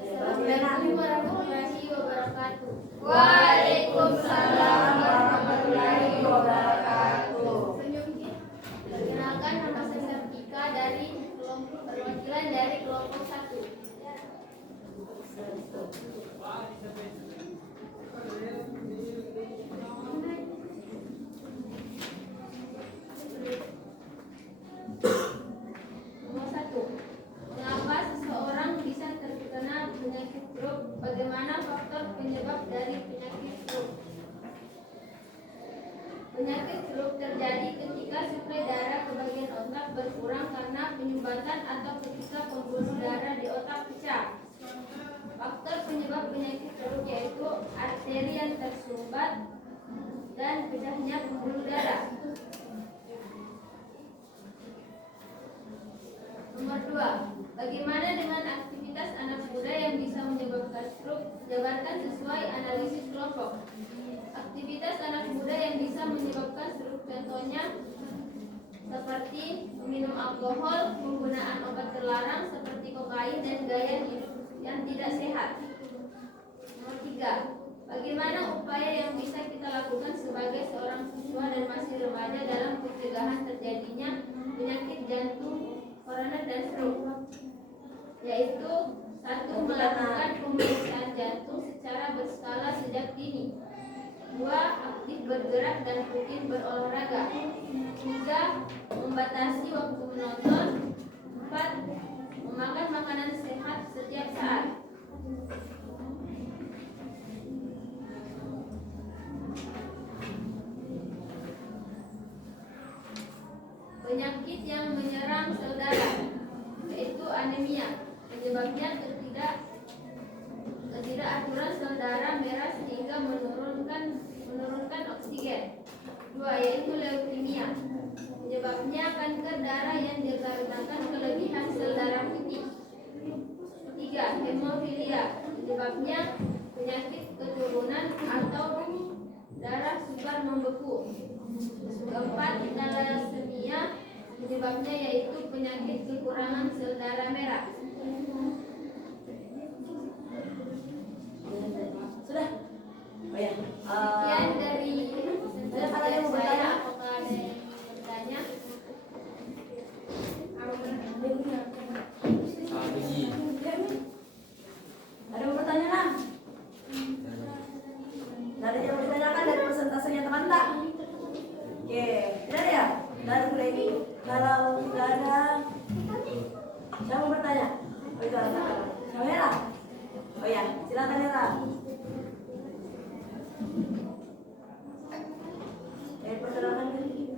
Assalamualaikum warahmatullahi wabarakatuh. Waalaikumsalam warahmatullahi wabarakatuh. Perkenalkan, nama saya Sartika dari perwakilan dari kelompok 1. Nomor 1. Mengapa seseorang bisa terkena penyakit stroke? Bagaimana faktor penyebab dari penyakit stroke? Penyakit stroke terjadi ketika suplai darah ke bagian otak berkurang karena penyumbatan atau ketika pembuluh darah di otak pecah. Faktor penyebab penyakit stroke yaitu arteri yang tersumbat dan pecahnya pembuluh darah. Nomor 2. Bagaimana dengan aktivitas anak muda yang bisa menyebabkan stroke? Jabarkan sesuai analisis kelompok. Aktivitas anak muda yang bisa menyebabkan stroke contohnya seperti minum alkohol, penggunaan obat terlarang seperti kokain dan gaya hidup yang tidak sehat. Nomor 3. Bagaimana upaya yang bisa kita lakukan sebagai seorang siswa dan masih remaja dalam pencegahan terjadinya penyakit jantung, koroner dan stroke? Yaitu 1. Melakukan pemeriksaan jantung secara berskala sejak dini. 2. Aktif bergerak dan rutin berolahraga. 3. Membatasi waktu menonton. 4. Memakan makanan sehat setiap saat. Penyakit yang menyerang sel darah yaitu anemia. Penyebabnya ketidakaturan sel darah merah sehingga menurunkan oksigen. 2. Yaitu leukemia. Penyebabnya kanker darah yang dikarenakan kelebihan sel darah putih. 3. Hemofilia. Penyebabnya penyakit keturunan atau darah sumber membeku. 4. Thalassemia. Penyebabnya yaitu penyakit kekurangan sel darah merah. Sudah? Oh ya. Sekian dari ada yang mau bertanya? Apakah ada yang bertanya? Begini. Ada yang mau bertanya nak? Nggak ada yang mau ditanyakan dari presentasenya teman tak? Oke, tidak ada ya? Dari mulai ini, kalau nggak ada, siapa mau bertanya? Oh itu anak-anak. Siapa Hera? Oh ya, silakan Hera. Perkenalkan diri.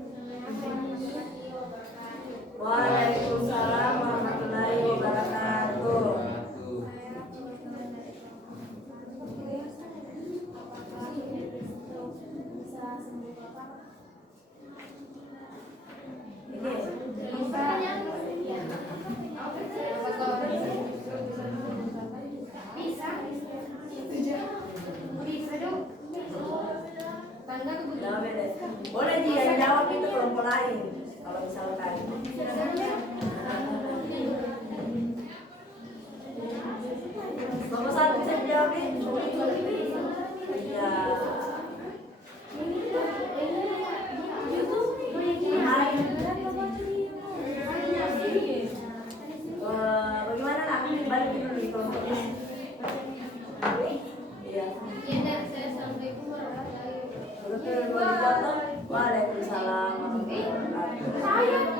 Waalaikumsalam warahmatullahi wabarakatuh. Boleh dia jawab itu kelompok lain kalau misalkan. Nomor 1 bisa dijawab nih. Iya. Bagaimana nak? Balikin dulu di kelompoknya. Iya. Sekian dari saya. Assalamualaikum warahmatullahi Wabarakatuh. Waalaikumsalam warahmatullahi wabarakatuh.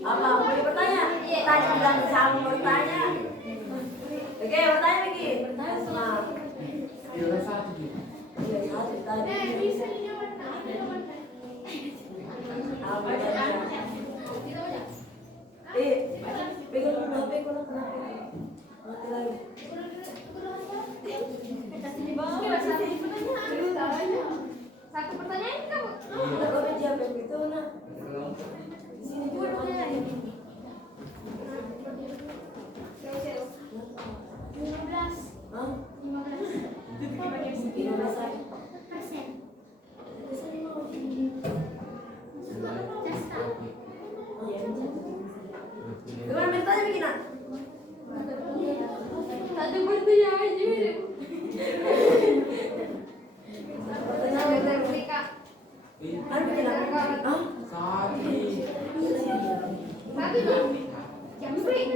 Apa boleh bertanya? Tadi bilang sama bertanya. Oke, bertanya lagi. Bertanya sama. Iya, satu. Iya, satu tadi. Bisa dijawab. Pegang dulu HP kau nak kenapa? Mati lagi. Satu pertanyaan kamu. Udah kau udah jawab yang itu nak. Di sini juga ada. 15. Hah? 15. 15 lagi. Persen. Gimana bertanya bikin nak? Satu pertanyaan aja. Pertanyaan Mereka. Kan bikin nak? Hah? Satu dong. Jam break.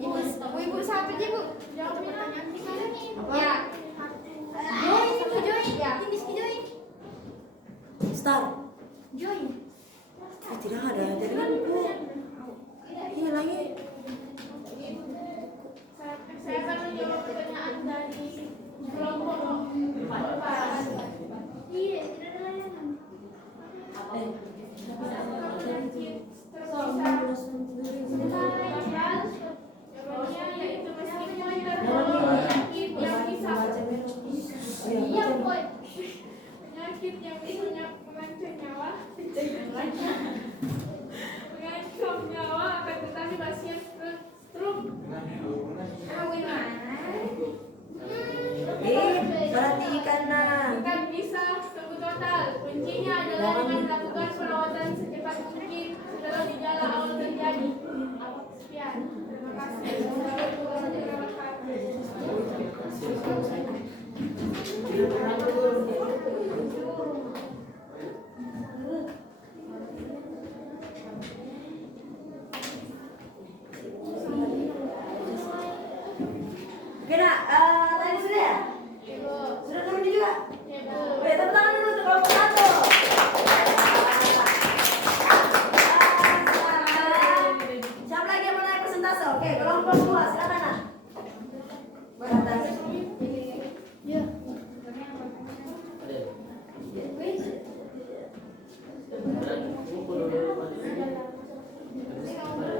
Ibu satu aja bu. Jawab pertanyaan Apa? ya. Join itu join ya. Tinggi join. Star. Join. Tidak ada. Jadi kan ini lagi. Saya akan menjawab pertanyaan dari kelompok Iya, tidak ada layanan. Jawabannya yaitu meskipun penyakit yang bisa Iya, boy. penyakit yang bisa mengancam nyawa mengancam nyawa akan tetapi pasien stroke Perhatikan nak. bukan bisa sembuh total. Kuncinya adalah dengan melakukan perawatan secepat mungkin setelah gejala awal terjadi. Sekian, terima kasih. Oke nak, tadi sudah ya? Sudah turun juga? Oke, tepuk tangan dulu untuk kelompok 1. Siapa lagi yang mau naik persentase? Oke, kelompok 2, silakan nak. Beratas. Iya.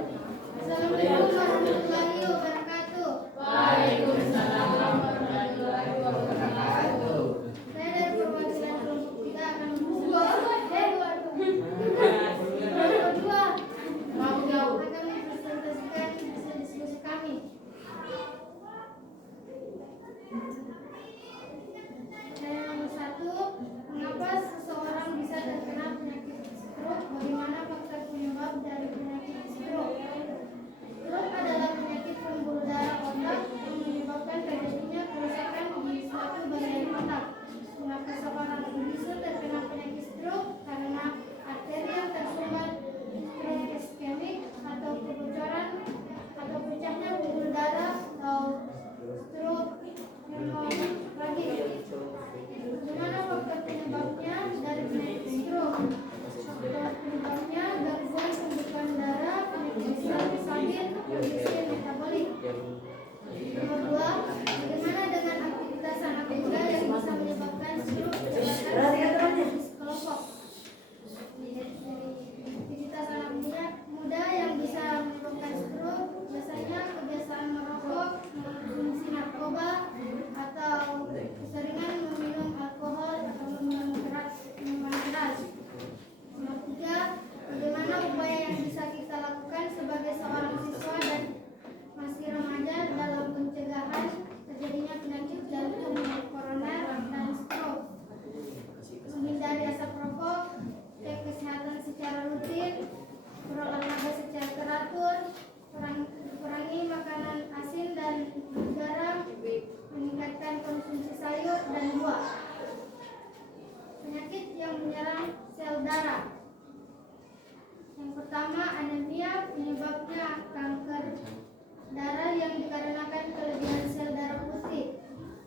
Assalamualaikum warahmatullahi wabarakatuh. Waalaikumsalam warahmatullahi wabarakatuh. Saya dari perwakilan kelompok 3 akan kedua akan mempresentasikan hasil diskusi kami. Nomor 1, mengapa seseorang bisa terkena penyakit stroke? Bagaimana faktor penyebab dari penyakit stroke? Stroke adalah penyakit pembuluh darah otak yang menyebabkan terjadinya kerusakan di suatu bagian otak. Mengapa seorang bisa terkena penyakit stroke? Karena arteri yang tersumbat stroke iskemik atau kebocoran atau pecahnya pembuluh darah atau stroke hemoragis. Bagaimana faktor penyebabnya dari penyakit stroke? Faktor penyebabnya gangguan pembekuan darah, penyakit salin, kondisi metabolik. Nomor 2, bagaimana dengan aktivitas anak muda yang bisa menyebabkan stroke berdasarkan statistik kelompok? Aktivitas anak muda yang bisa menyebabkan stroke biasanya kebiasaan merokok, mengkonsumsi narkoba, atau keseringan meminum alkohol atau minuman keras. Nomor 3, bagaimana upaya yang bisa kita lakukan sebagai seorang siswa dan masih remaja dalam pencegahan terjadinya penyakit jantung, koroner, dan stroke? Menghindari asap rokok, cek kesehatan secara rutin, berolahraga secara teratur, kurangi makanan asin dan garam, meningkatkan konsumsi sayur dan buah. Penyakit yang menyerang sel darah. Yang pertama, anemia, penyebabnya kanker darah yang dikarenakan kelebihan sel darah putih.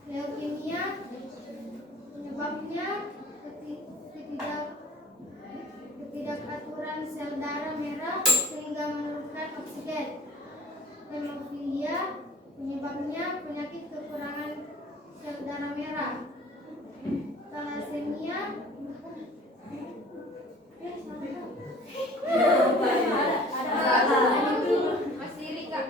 Leukemia, penyebabnya ketidakaturan sel darah merah sehingga menurunkan oksigen. Hemofilia, penyebabnya penyakit kekurangan sel darah merah. Thalassemia, Masih Rika.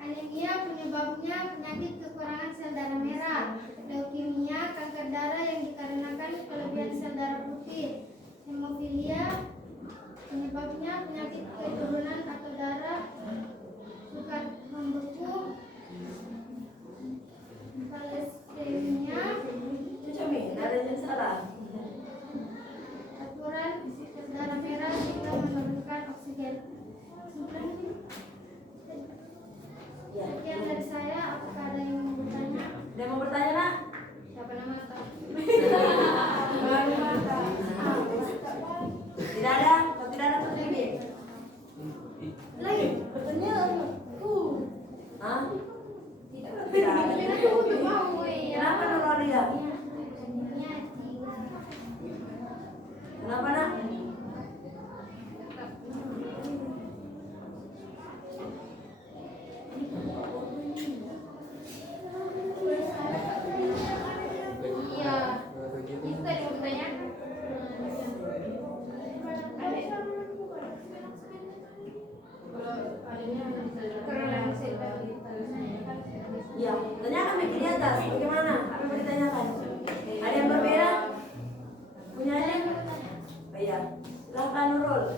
Anemia penyebabnya penyakit kekurangan sel darah merah. Leukemia kanker darah yang dikarenakan kelebihan sel darah putih. Hemofilia penyebabnya penyakit keturunan atau darah suka membeku. Thalassemia ada yang salah. aturan darah merah sehingga memerlukan oksigen. Ya. Sekian dari saya. Apakah ada yang mau bertanya? Ada yang mau bertanya nak? Siapa nama kak? Tidak ada. Kalau tidak ada tuh lagi. Lagi. Bertanya. Hah? Tidak ada. Kenapa Nuralia? Kenapa nak? Iya. Itu tadi mau bertanya. Ya, tanyakan di atas. Bagaimana? Apa yang mau ditanyakan? Ada yang berbeda? Punyanya? Oh iya. Silahkan Nurul.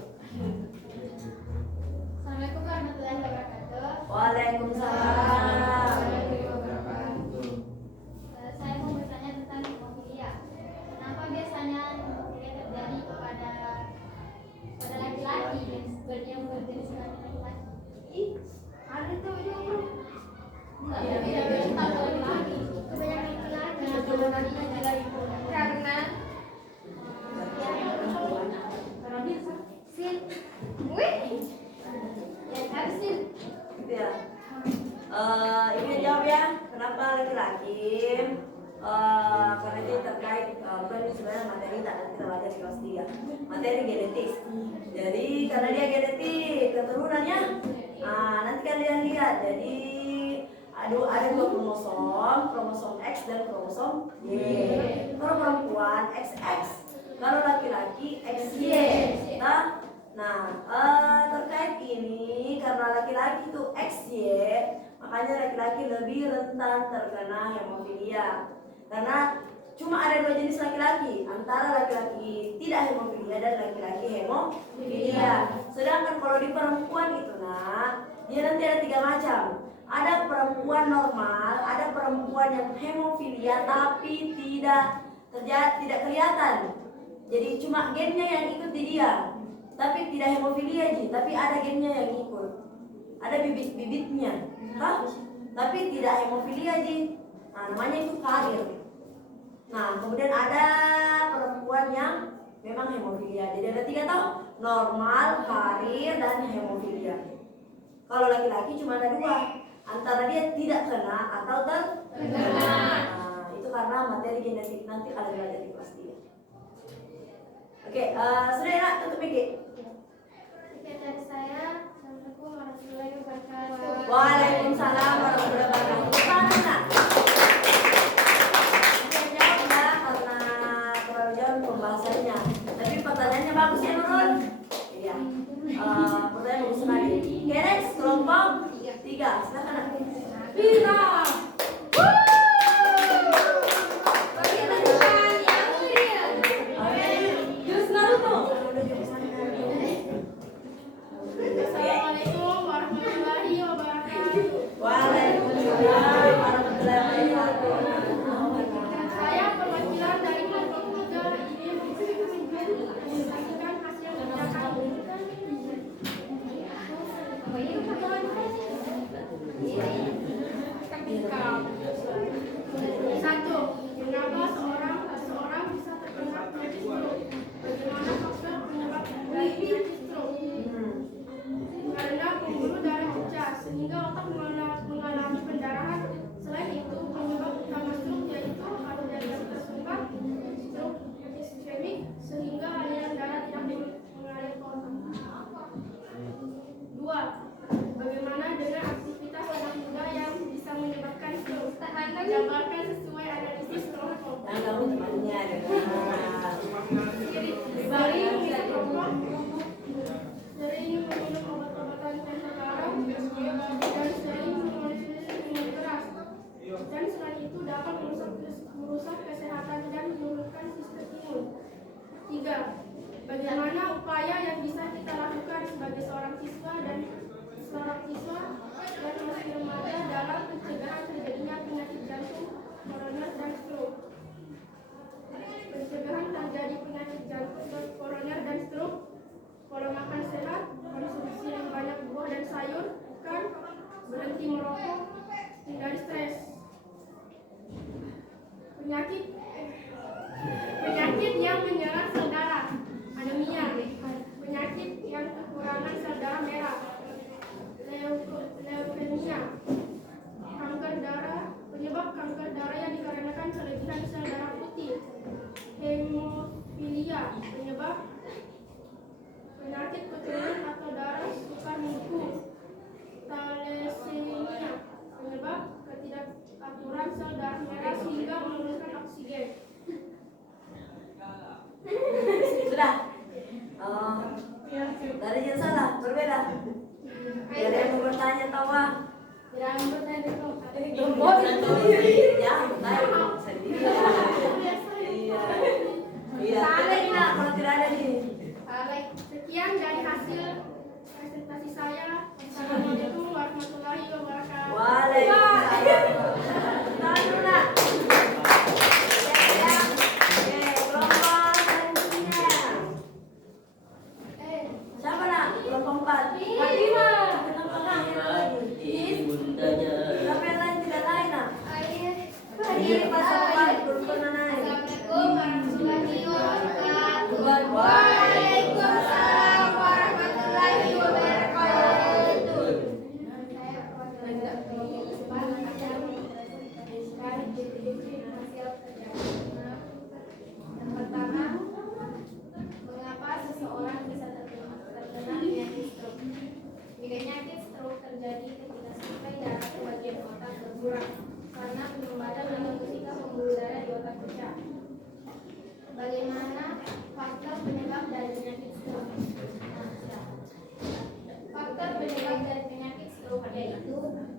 Assalamualaikum warahmatullahi wabarakatuh. Waalaikumsalam. Saya mau bertanya tentang hemofilia. Kenapa biasanya hemofilia terjadi pada laki-laki dan sebenarnya berjenis kelamin laki-laki? Ada tuh itu. Tidak bisa laki-laki. Kebanyakan laki-laki. Karena sin. Wih. Ya harus sin. Gitu ya. Ini jawab ya. Kenapa laki-laki? Karena dia terkait bukan ini sebenarnya materi tak nanti kita belajar di kelas 3. Materi genetis. Jadi karena dia genetik keturunannya, nanti kalian lihat. Jadi ada dua kromosom X dan kromosom Y. Kalau perempuan XX, kalau laki-laki XY. Nah, terkait ini karena laki-laki itu XY, makanya laki-laki lebih rentan terkena hemofilia. Karena cuma ada dua jenis laki-laki, antara laki-laki tidak hemofilia dan laki-laki hemofilia. Sedangkan kalau di perempuan itu dia nanti ada 3 macam. Ada perempuan normal, ada perempuan yang hemofilia tapi tidak kelihatan. Jadi cuma gennya yang ikut di dia. Tapi tidak hemofilia tapi ada gennya yang ikut. Ada bibit-bibitnya. Tapi tidak hemofilia namanya itu karir. Nah, kemudian ada perempuan yang memang hemofilia. Jadi ada 3 toh, normal, karir, dan hemofilia. Kalau laki-laki cuma ada 2. Antara dia tidak kena atau terkena. Nah, itu karena materi genetik nanti kalian belajar di kelas 3. Oke, sudah ya, tutup Miki. Sekian dari saya. Assalamualaikum warahmatullahi wabarakatuh. Waalaikumsalam warahmatullahi wabarakatuh. Mana nak? Jawab ya, karena terlalu jauh pembahasannya. Tapi pertanyaannya bagus ya Nurul. Iya. Pertanyaan bagus sekali. Oke, next kelompok 3. Silakan nak. Pina. Assalamualaikum warahmatullahi wabarakatuh. Waalaikumsalam warahmatullahi wabarakatuh. Saya perwakilan dari kelompok 3 ini menyaksikan hasil kerja Satu, mengapa seseorang bisa terkena penyakit stroke? Bagaimana faktor penyebab penyakit stroke? Karena pembuluh darah pecah sehingga otak mengalami pendarahan. Selain itu, penyebab utama stroke yaitu aliran darah tersumbat, stroke iskemik sehingga aliran darah tidak mengalir ke otak. 2. Bagaimana dengan aktivitas anak muda yang bisa menyebabkan stroke? Jabarkan sesuai analisis protokol. Yang kamu temannya ada. Bari berhenti merokok, hindari stres. Penyakit yang menyerang sel darah, anemia. Penyakit yang kekurangan sel darah merah, leukemia. Kanker darah, penyebab kanker darah yang dikarenakan kelebihan sel darah putih. Hemofilia, penyebab penyakit keturunan atau darah sukar niku. Thalassemia, penyebab ketidakaturan sel darah merah sehingga menurunkan oksigen. Sudah. Dari yang salah, berbeda. Ada yang mau bertanya tawa? Yang bertanya itu Ya, baik. Sendiri. Iya. Ada tidak? Kalau tidak ada nih. baik. Sekian dari hasil presentasi saya. Assalamualaikum warahmatullahi wabarakatuh. Waalaikumsalam. Tahan dulu nak. Ya. Oke, kelompok selanjutnya. Siapa nak? Kelompok 4. Fatima. Kenapa nak? Bundanya. Siapa yang lain tidak lain nak? Ini pasukan berukuran naik. Assalamualaikum warahmatullahi wabarakatuh. Waalaikumsalam warahmatullahi wabarakatuh. Yang pertama, mengapa seseorang bisa terkena penyakit stroke? Penyakit stroke terjadi ketika suplai darah ke bagian otak berkurang karena penyumbatan atau ketika pembuluh darah di otak pecah. Bagaimana faktor penyebab dari penyakit stroke? Faktor penyebab dari penyakit stroke yaitu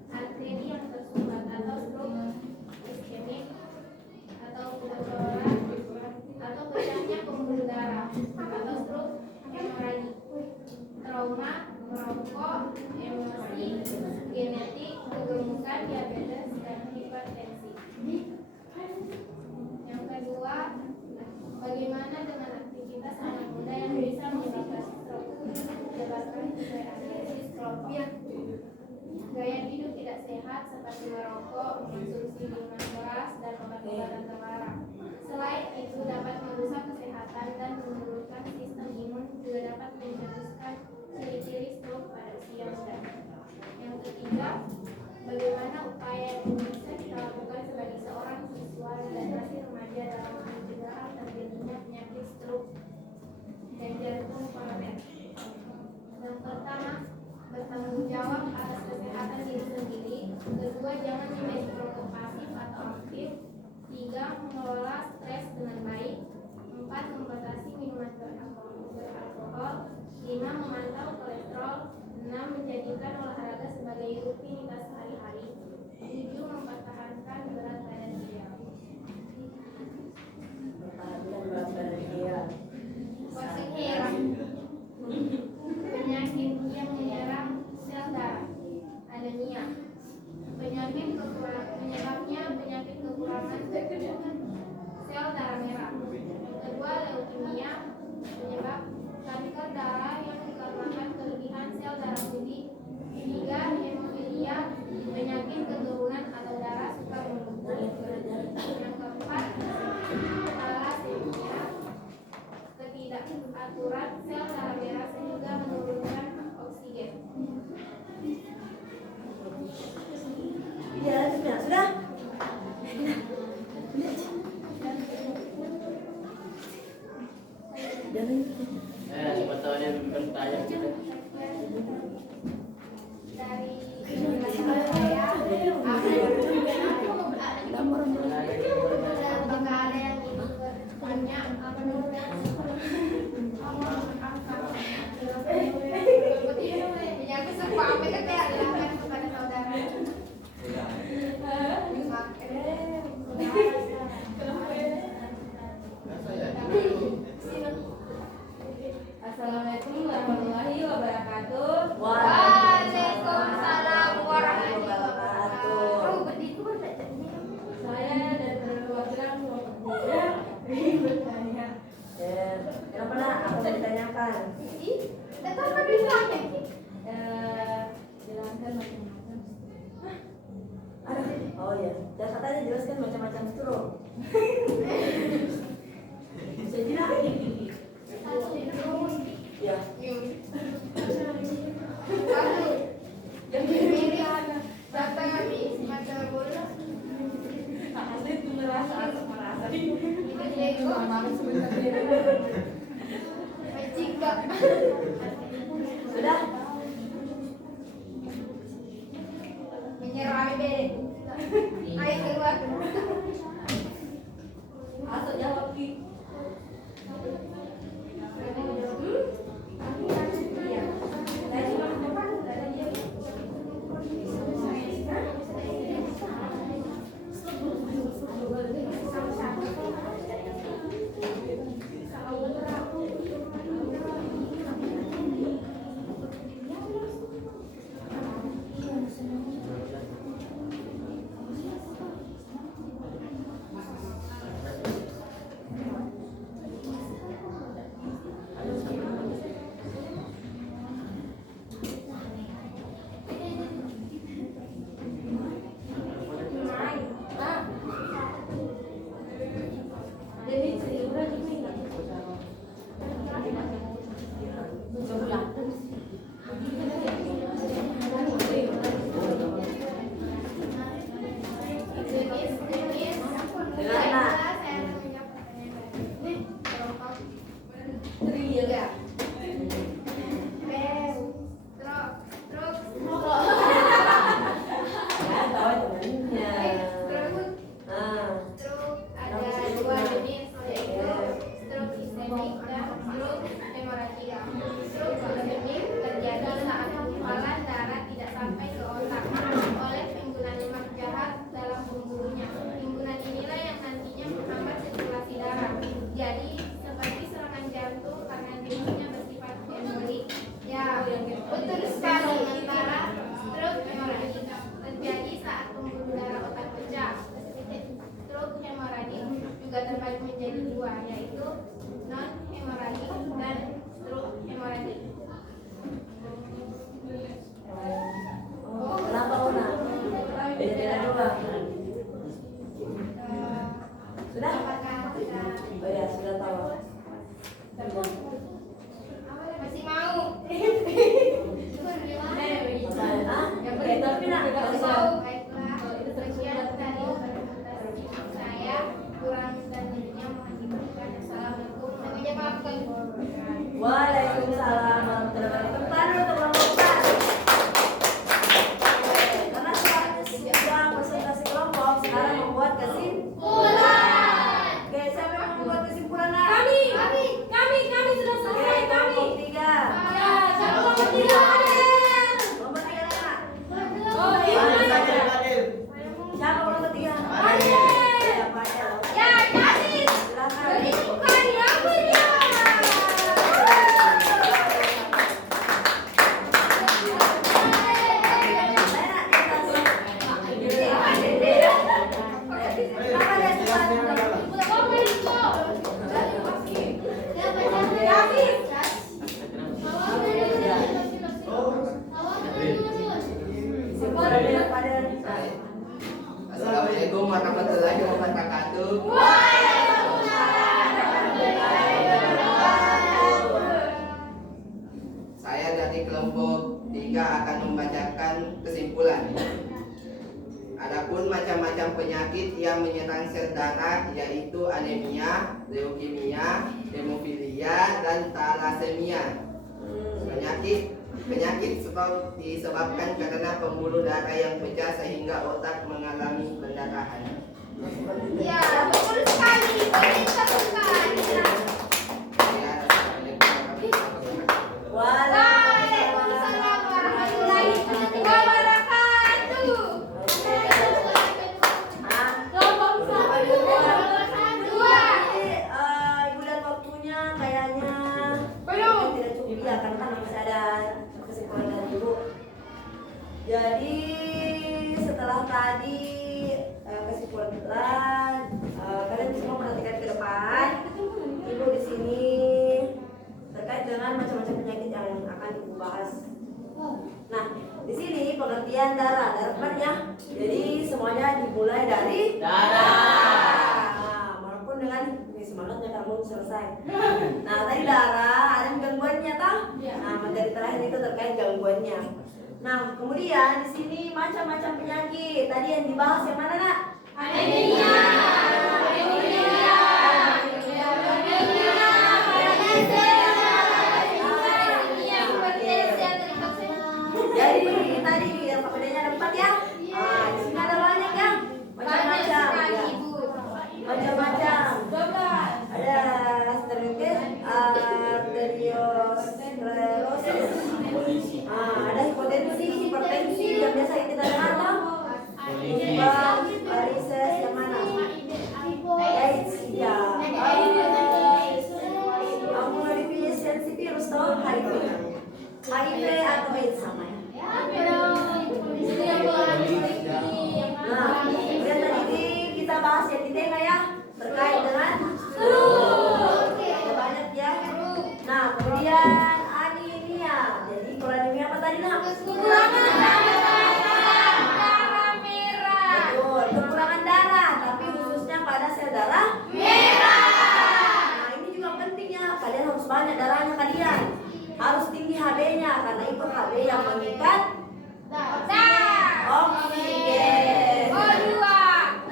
arteri yang tersumbat atau stroke iskemik atau kebocoran atau pecahnya pembuluh darah atau stroke hemoragik, trauma, merokok, emosi, genetik, kegemukan, diabetes, dan hipertensi. Yang kedua, bagaimana dengan aktivitas anak muda yang bisa menyebabkan stroke? Jelaskan sesuai analisis stroke. Gaya hidup tidak sehat seperti merokok, mengonsumsi minuman keras, dan obat-obatan terlarang. Selain itu dapat merusak kesehatan dan menurunkan sistem imun, juga dapat mencetuskan ciri-ciri stroke pada usia muda. Yang ketiga, bagaimana upaya yang bisa kita lakukan sebagai seorang siswa dan generasi remaja dalam mencegah terjadinya penyakit stroke dan jantung koroner. Yang pertama, bertanggung jawab atas kesehatan diri sendiri. Kedua, jangan menjadi perokok pasif atau aktif. Tiga, mengelola stres dengan baik. Empat, membatasi minuman beralkohol. Lima, memantau kolesterol. Enam, menjadikan olahraga sebagai rutinitas sehari-hari. Tujuh, mempertahankan berat badan ideal. Penyakit yang menyerang sel darah, anemia. Penyebabnya penyakit kekurangan sel darah merah. Yang kedua, leukemia. Penyebab kanker darah yang dikarenakan kelebihan sel ya. Dan katanya jelaskan macam-macam stroke. Bisa tidak? Ya. Yang ini datang habis macam bola. Asli itu merasa. Jika Sudah? menyerah bebek. Ayo keluar. Asal jawab Ki. terbagi menjadi dua, yaitu non hemoragik dan stroke hemoragik. Kenapa Una? Beda dua. Sudah? Apakah sudah? Oh ya, sudah tahu. Masih mau? Tapi nak Tahu, baiklah. Sekian tadi presentasi saya. Kurang dan lebihnya mohon dimaafkan. Assalamualaikum. Namanya maafkan. Waalaikumsalam warahmatullahi wabarakatuh. Tepuk tangan untuk Bang Mukhtar. Karena sudah presentasi kelompok, sekarang membuat kesimpulan. Oke, siapa yang membuat kesimpulan? Kami sudah selesai. Kelompok 3. Ya, kelompok 3. Kelompok 3 mana? Oh, Siapa kelompok 3? Fadil. Ya, Fadil. Ya, Yadis. Silakan. Jadi bukan aku ya. Assalamualaikum warahmatullahi wabarakatuh. Saya dari kelompok 3 akan membacakan kesimpulan. Adapun macam-macam penyakit yang menyerang sel darah yaitu anemia, leukemia, hemofilia, dan thalassemia. Penyakit stroke disebabkan karena pembuluh darah yang pecah sehingga otak mengalami pendarahan. Ya, betul sekali. Boleh teruskan. Ya, Assalamualaikum warahmatullahi wabarakatuh. Waalaikumsalam warahmatullahi wabarakatuh. Kelompok 1. 2. Ibu lihat waktunya kayaknya Belum. tidak cukup ya karena masih ada kesimpulan dari Ibu. Jadi setelah tadi kesimpulan, kalian semua perhatikan ke depan. Ibu di sini terkait dengan macam-macam penyakit yang akan Ibu bahas. Nah, di sini pengertian bagian darah kan ya. Jadi semuanya dimulai dari Darah. Nah, walaupun dengan semangatnya kamu selesai. Nah, tadi darah ada gangguannya toh? Nah, materi terakhir itu terkait gangguannya. Nah, kemudian di sini macam-macam penyakit. Tadi yang dibahas yang mana, Nak? Anemia. Jadi tadi alfabetnya ada 4 ya. Ah, di sini ada banyak ya. Macam-macam. Ya. Macam-macam. Ada arteriosklerosis. Ada hipotensi, hipertensi yang biasa kita dengar loh. Varises yang mana? AIDS ya. Imunodeficiency virus toh HIV. HIV atau AIDS sama ya. Nah, kemudian tadi kita bahas yang di tengah ya terkait dengan flu. Ada banyak ya. Nah, kemudian anemia. Jadi kalau anemia apa tadi, Nak? Kekurangan darah merah. Betul, kekurangan darah, tapi khususnya pada sel darah merah. Nah, ini juga penting ya. Kalian harus banyak darahnya kalian. Harus tinggi HB-nya karena itu HB yang mengikat oksigen. O2.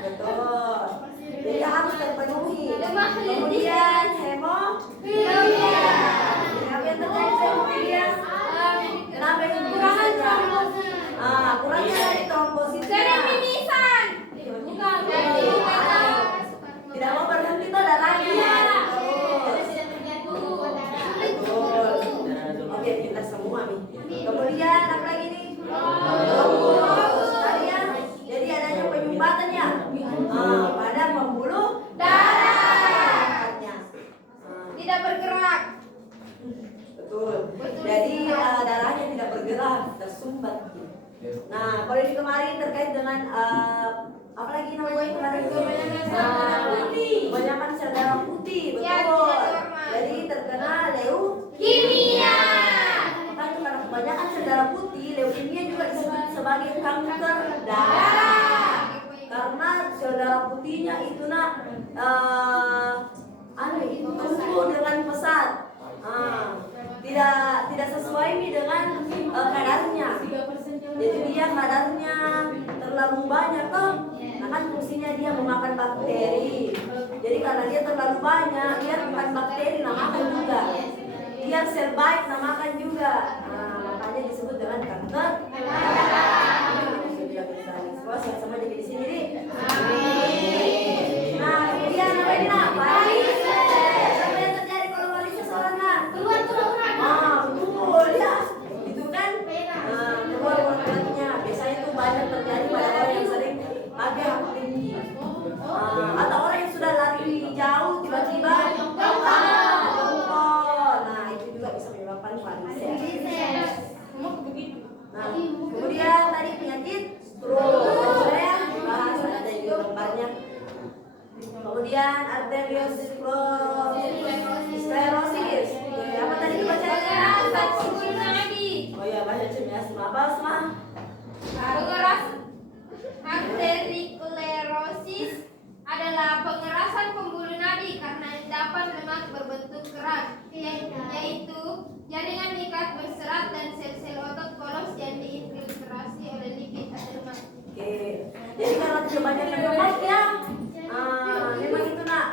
Betul. Jadi harus terpenuhi. Hemofilia. Kemudian hemofilia. Kenapa yang terjadi hemofilia? Kenapa yang Kekurangan trombosit. Kurangnya dari trombosit. Sereminisan. Bukan. Tidak mau berhenti tuh darahnya. Betul. Oke, kita semua nih. Kemudian apa lagi nih? Trombus. Tadi ya. Jadi adanya penyumbatannya pada pembuluh darah. Tidak bergerak. Betul. Jadi darahnya tidak bergerak, tersumbat. Nah, kalau ini kemarin terkait dengan apa lagi namanya kemarin? Kebanyakan sel darah putih, betul. Ya, tidak normal. Jadi terkena Kimia. Makanya karena kebanyakan sel darah putih, leukemia juga disebut sebagai kanker darah. Karena sel darah putihnya itu tumbuh dengan pesat. Tidak sesuai dengan kadarnya. Jadi dia kadarnya terlalu banyak toh. Nah kan fungsinya dia memakan bakteri. Jadi karena dia terlalu banyak, dia makan bakteri, nah makan juga. Dia sel baik, nah makan juga. Makanya disebut dengan kanker darah. Semua sama jadi di sini nih. Nah kemudian apa ini nak? Varises. Apa yang terjadi kalau varises orang nak? Keluar betul ya. Itu kan keluar urat-uratnya. Biasanya itu banyak terjadi pada orang yang sering pakai hak tinggi. Atau orang yang sudah lari jauh tiba-tiba jongkok. Nah itu juga bisa menyebabkan varises. Nah kemudian tadi penyakit stroke. Saya bahas ada juga gambarnya. Kemudian arteriosklerosis. Apa tadi bacanya? Pembuluh nadi. Oh ya, baca cemia apa semua? Arteriosklerosis adalah pengerasan pembuluh nadi karena endapan lemak berbentuk kerat, yaitu jaringan ikat berserat dan sel-sel otot polos yang diinfiltrasi oleh lipid atau lemak. Oke, jadi kalau kebanyakan lemak ya, memang itu nak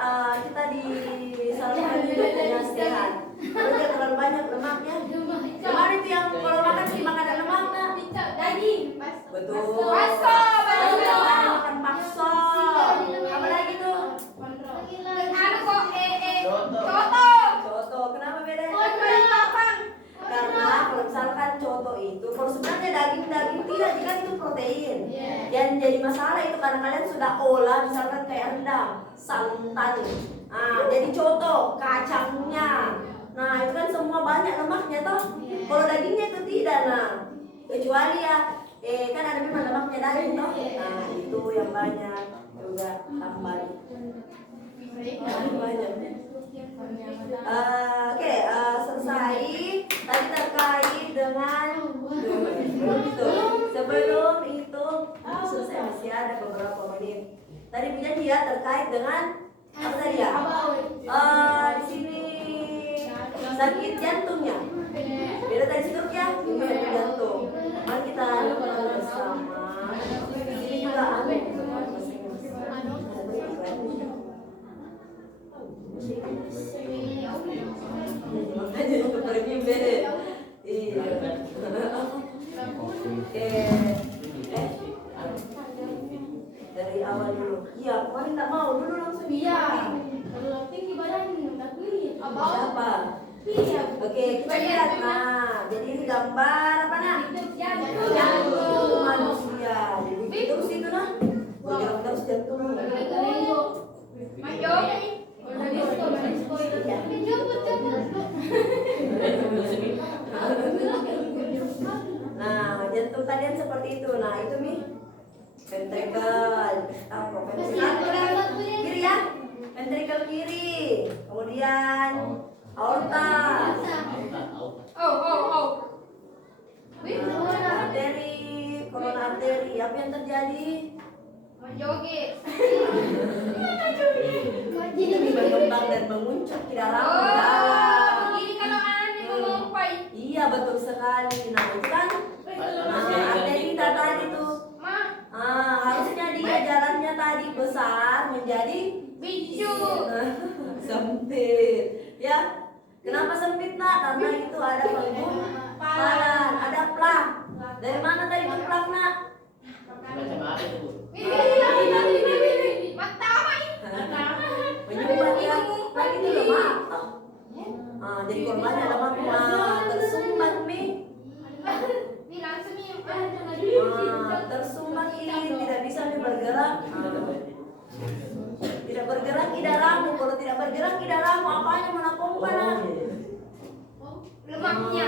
kita disarankan hidupnya sehat. Kalau dia terlalu banyak lemaknya, kemarin itu yang kalau makan sih makan ada lemak nak. Daging. Betul. Bakso. Makan bakso. Apa lagi tuh? Coto. Kenapa beda? Karena kalau misalkan coto itu, kalau sebenarnya daging tidak, jika itu protein. Yang jadi masalah itu karena kalian sudah olah, misalkan kayak rendang, santan. Jadi coto, kacangnya. Nah itu kan semua banyak lemaknya toh. Kalau dagingnya itu tidak, nah kecuali ya, kan ada memang lemaknya daging toh. Nah itu yang banyak juga tambah. Banyak. Oke, selesai. Tadi terkait dengan sebelum Tadi punya dia terkait dengan apa tadi ya? Di sini sakit jantungnya. Beda tadi stroke ya, ini sakit jantung. Mari kita lakukan bersama. Di sini juga makanya itu pergi beda. Iya. Oke. Dari awal dulu. Iya, kemarin tak mau dulu langsung. Iya. Kalau tinggi badan tapi Apa? iya. Oke, kita lihat. Nah, jadi ini gambar apa nah? Jantung manusia. Jadi terus itu nah. Bergerak terus jantung. Nah, jantung kalian seperti itu. Nah, itu Mi. Ventricle. Apa ventricle? Kiri ya. Ventricle kiri. Kemudian aorta. Arteri, korona arteri. Apa yang terjadi? Ini berkembang dan menguncang di dalam dalam. Iya betul sekali. Nah itu kan arteri tadi tuh. Harusnya dia jalannya tadi besar menjadi sempit. Ya. Kenapa sempit nak? Karena itu ada penggumpalan, ada plak. Dari mana tadi itu plak nak? Menyumbat ya. Plak itu lemak. Jadi korbannya lemak tersumbat Mi. Tersumbat ini tidak bisa bergerak. Tidak bergerak di dalammu. Kalau tidak bergerak di dalammu, apanya menapungkan nak? Lemaknya.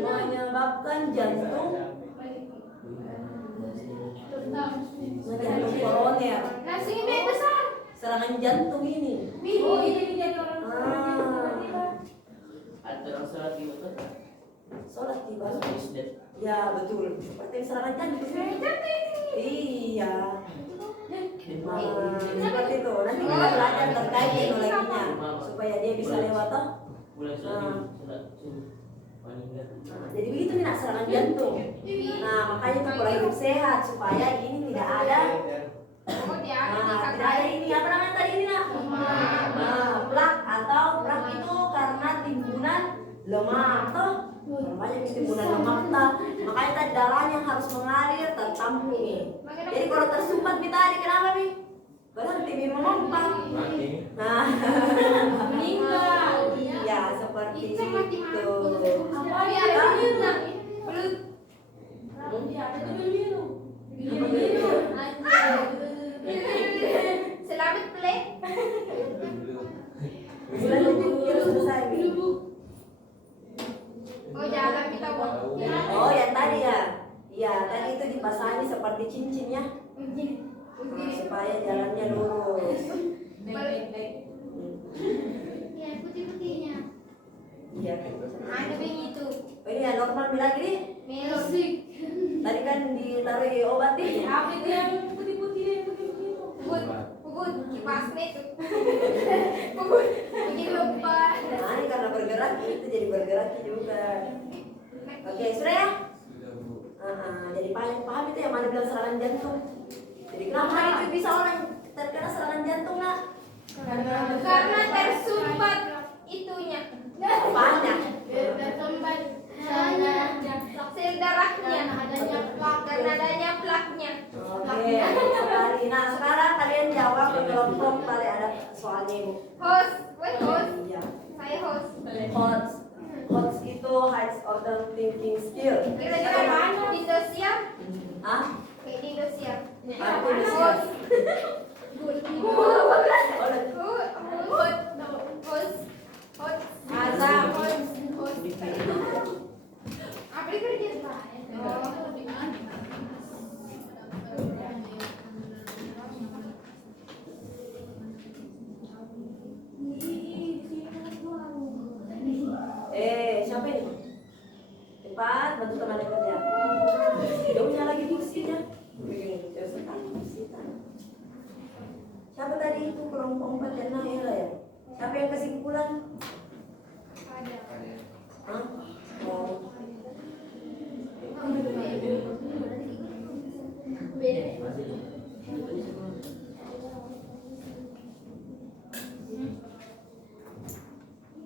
Menyebabkan jantung koroner. Serangan jantung ini. Sholat tiba. Ya betul. Seperti serangan jantung. Iya. Seperti itu. Nanti kita belajar terkait teknologinya supaya dia bisa lewat toh. Jadi begitu nih nak serangan jantung. Nah makanya itu pola hidup sehat supaya ini tidak ada. Tidak ada ini apa namanya tadi ini nak? Plak atau plak itu karena timbunan lemak toh. Banyak timbunan lemak toh. Makanya tadi darahnya harus mengalir tertampung nih. Jadi kalau tersumbat Mi tadi kenapa Mi? Berhenti Mi memompa. Nah, meninggal. Iya seperti itu. Selamat play. Bulan itu selesai Mi. Jalan kita buat. Oh yang tadi ya. Iya tadi itu dipasangi seperti cincinnya. Supaya jalannya lurus. Ya, putih-putihnya. Iya. Ada begitu. Oh, ini ya normal Mi lagi nih. Musik. Tadi kan ditaruh obat nih. Apa itu yang putih-putih yang putih-putih? Puput, kipasnya itu. Puput, bikin lupa. Nah ini karena bergerak itu jadi bergerak juga. Oke sudah ya. Jadi paham itu yang mana bilang serangan jantung. Jadi kenapa itu bisa orang terkena serangan jantung nak? Karena tersumbat itunya. Apanya? Tersumbat sel darahnya. Karena adanya plaknya. Oke, sekali. Nah sekarang kalian jawab di kelompok kali ada soalnya ibu. Host, host. Iya. Saya host. Hots. Hots itu high order thinking skill. Kira-kira mana? Di Indonesia? Hah? Kayak di Indonesia. Apa itu? Host. Apa kerja Pak? Siapa ini? Cepat bantu teman kerja. siapa tadi itu kelompok 4 dan Naila ya? Siapa yang kesimpulan? Ada. Hah? Oh.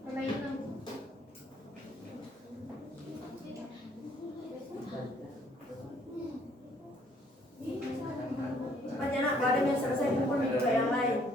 Permainan. Cepatnya nak, kalau ada yang selesai kumpul juga yang lain.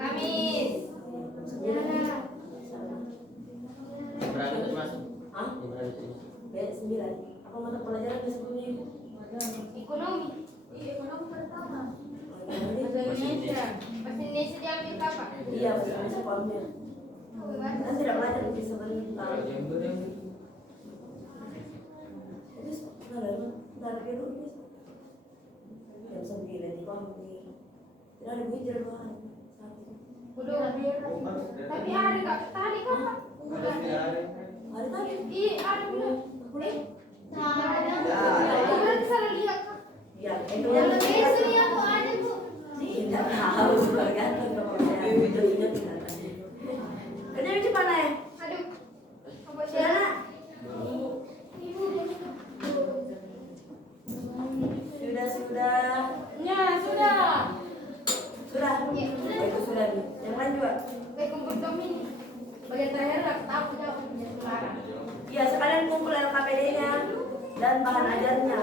Kamis. Berapa itu masuk? Hah? Berapa itu masuk? B9. Apa mata pelajaran yang sebelumnya ibu? Ekonomi. Ekonomi pertama. Bahasa Indonesia. Bahasa Indonesia diambil kapan? Iya, masih sekolahnya. Kan tidak belajar lebih sebentar. Itu dari dulu jam 9 di kompi. Tidak ada bujur bahan. Udah. Tapi ada kak tadi kapan? Hari tadi. Iya ada belum? Ada. Berarti salah lihat kak. Iya, Yang lebih sini aku ada bu. tidak tahu bergantung kepercayaan bujurnya tidak tadi. Kerja di mana ya? Aduh. Apa Sudah dia? nak? Sudah. Ya, sudah. Sudah. Iya. Itu sudah nih. Yang lain juga. Kayak komputer ini. Bagian terakhir aku tahu jawab punya suara. Iya, sekalian kumpul LKPD-nya dan bahan ajarnya.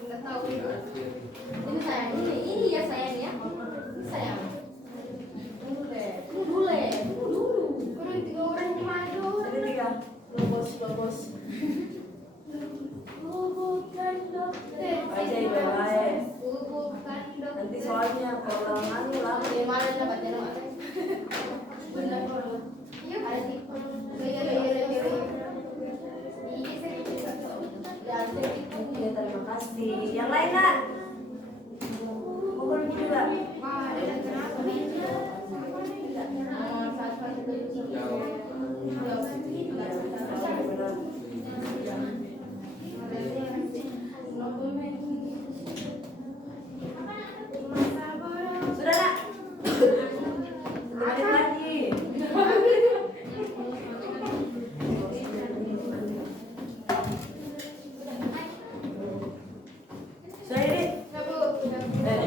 Enggak tahu. Ini saya. Ini ya saya nih ya. Ini saya. Tunggu deh. Tunggu dulu. Kurang 3 orang di mana tuh? Jadi 3. Lobos. Bukan dokter. Baca ibu baik. Bukan dokter. Nanti soalnya kalau anu lah. Di mana dapat jalan? Benar. Iya. Ada di. Iya. Ya, terima kasih. Yang lain nak? Kumpul juga. Sudah nak? Lanjut lagi. Sudah ini?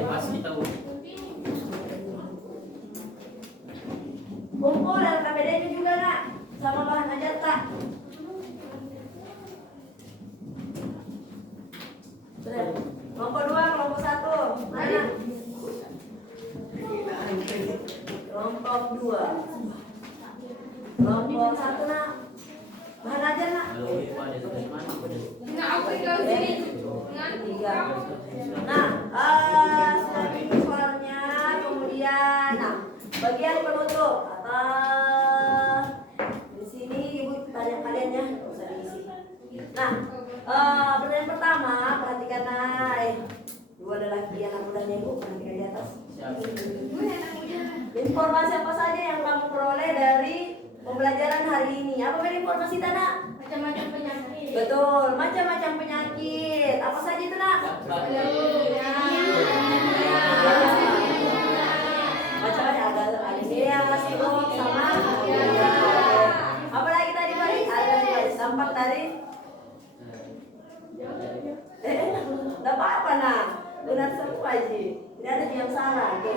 Pas kita Kumpul LKPD-nya juga nak? Sama bahan ajar tak? Sudah. Kelompok 2, kelompok 1. Mana? Kelompok 2. Kelompok 1 nak? Bahan ajar nak? kalau itu ada tugas mana? Nah, aku tinggal sini. 3. Nah, seperti ini soalnya, kemudian, nah, bagian penutup atau di sini ibu tanya kalian ya, nggak usah diisi. Nah, pertanyaan pertama, perhatikan naik. 2 lelaki anak mudanya ibu, perhatikan di atas. Informasi apa saja yang kamu peroleh dari pembelajaran hari ini? Apa beda informasi tanah? Macam-macam penyakit. Betul, macam-macam penyakit. Apa saja itu nak? Macam-macam ada anemia, stroke, sama apa lagi tadi Mari? Ada dampak dari tidak apa-apa nah, benar semua Ji. Tidak ada yang salah. Oke.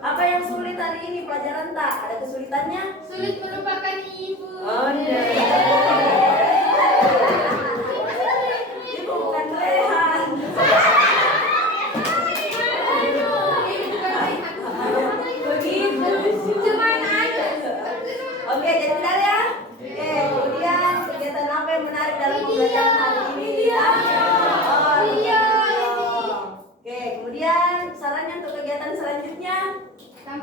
Apa yang sulit hari ini pelajaran tak? Ada kesulitannya? Sulit melupakan ibu. Oh iya. Ibu bukan lehan. Begitu. Cuman ada. Oke, jadi tidak ya? Oke,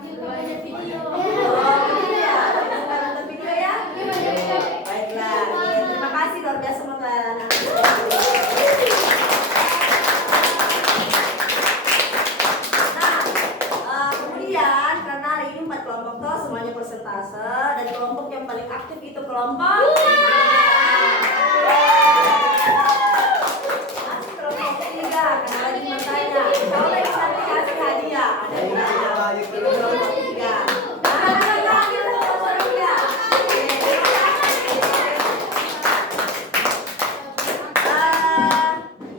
banyak video. Oh, iya. Suka nonton video ya? Baiklah. Oke, terima kasih luar biasa buat anak-anak. Nah, kemudian karena hari ini 4 kelompok toh semuanya persentase dan kelompok yang paling aktif itu kelompok masih kelompok 3 karena lagi bertanya kalau lagi nanti kasih hadiah ada hadiah itu kelompok 3.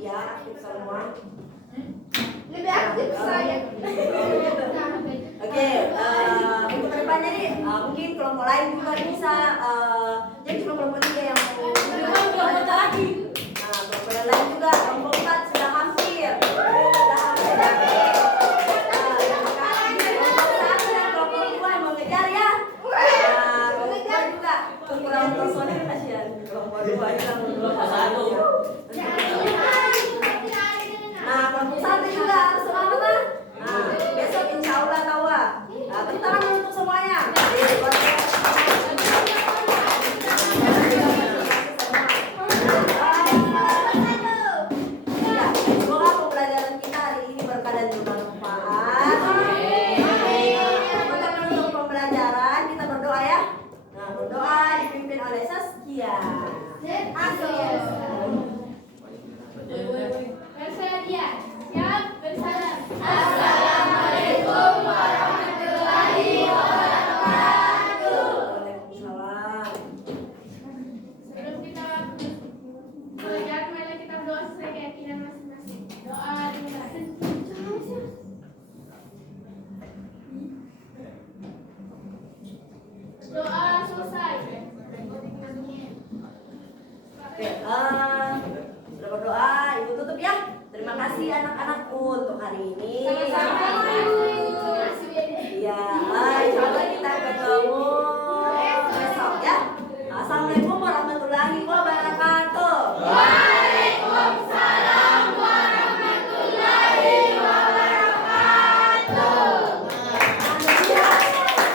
Iya, aktif semua. Lebih aktif saya. Oke, untuk kedepannya nih, mungkin kelompok lain juga bisa. Jadi cuma kelompok 3 yang mau. Kelompok lagi. Nah, kelompok yang lain juga, kelompok 4 sudah hampir. Sudah hampir. Kelompok 1 dan kelompok 2 yang mau ngejar ya. Nah, kelompok 2 juga. Kurang personil kasihan. Kelompok 2 hilang. Kelompok 1. Nah, kelompok 1 juga harus semangat lah. Nah, besok insya Allah tahu lah. Nah, tepuk tangan untuk semuanya. Ya, semoga pembelajaran kita hari ini berkah dan bermanfaat. Untuk menutup pembelajaran kita berdoa ya. Nah, berdoa dipimpin oleh Saskia. Bersedia. Siap, bersalam. Assalamualaikum warahmatullahi wabarakatuh. Waalaikumsalam. Sebelum kita belajar, mari kita berdoa sesuai keyakinan masing-masing. Doa dimulai. Doa selesai. Oke, sudah berdoa, ibu tutup ya. Terima kasih anak-anakku untuk hari ini. Sama-sama. Iya, insya Allah kita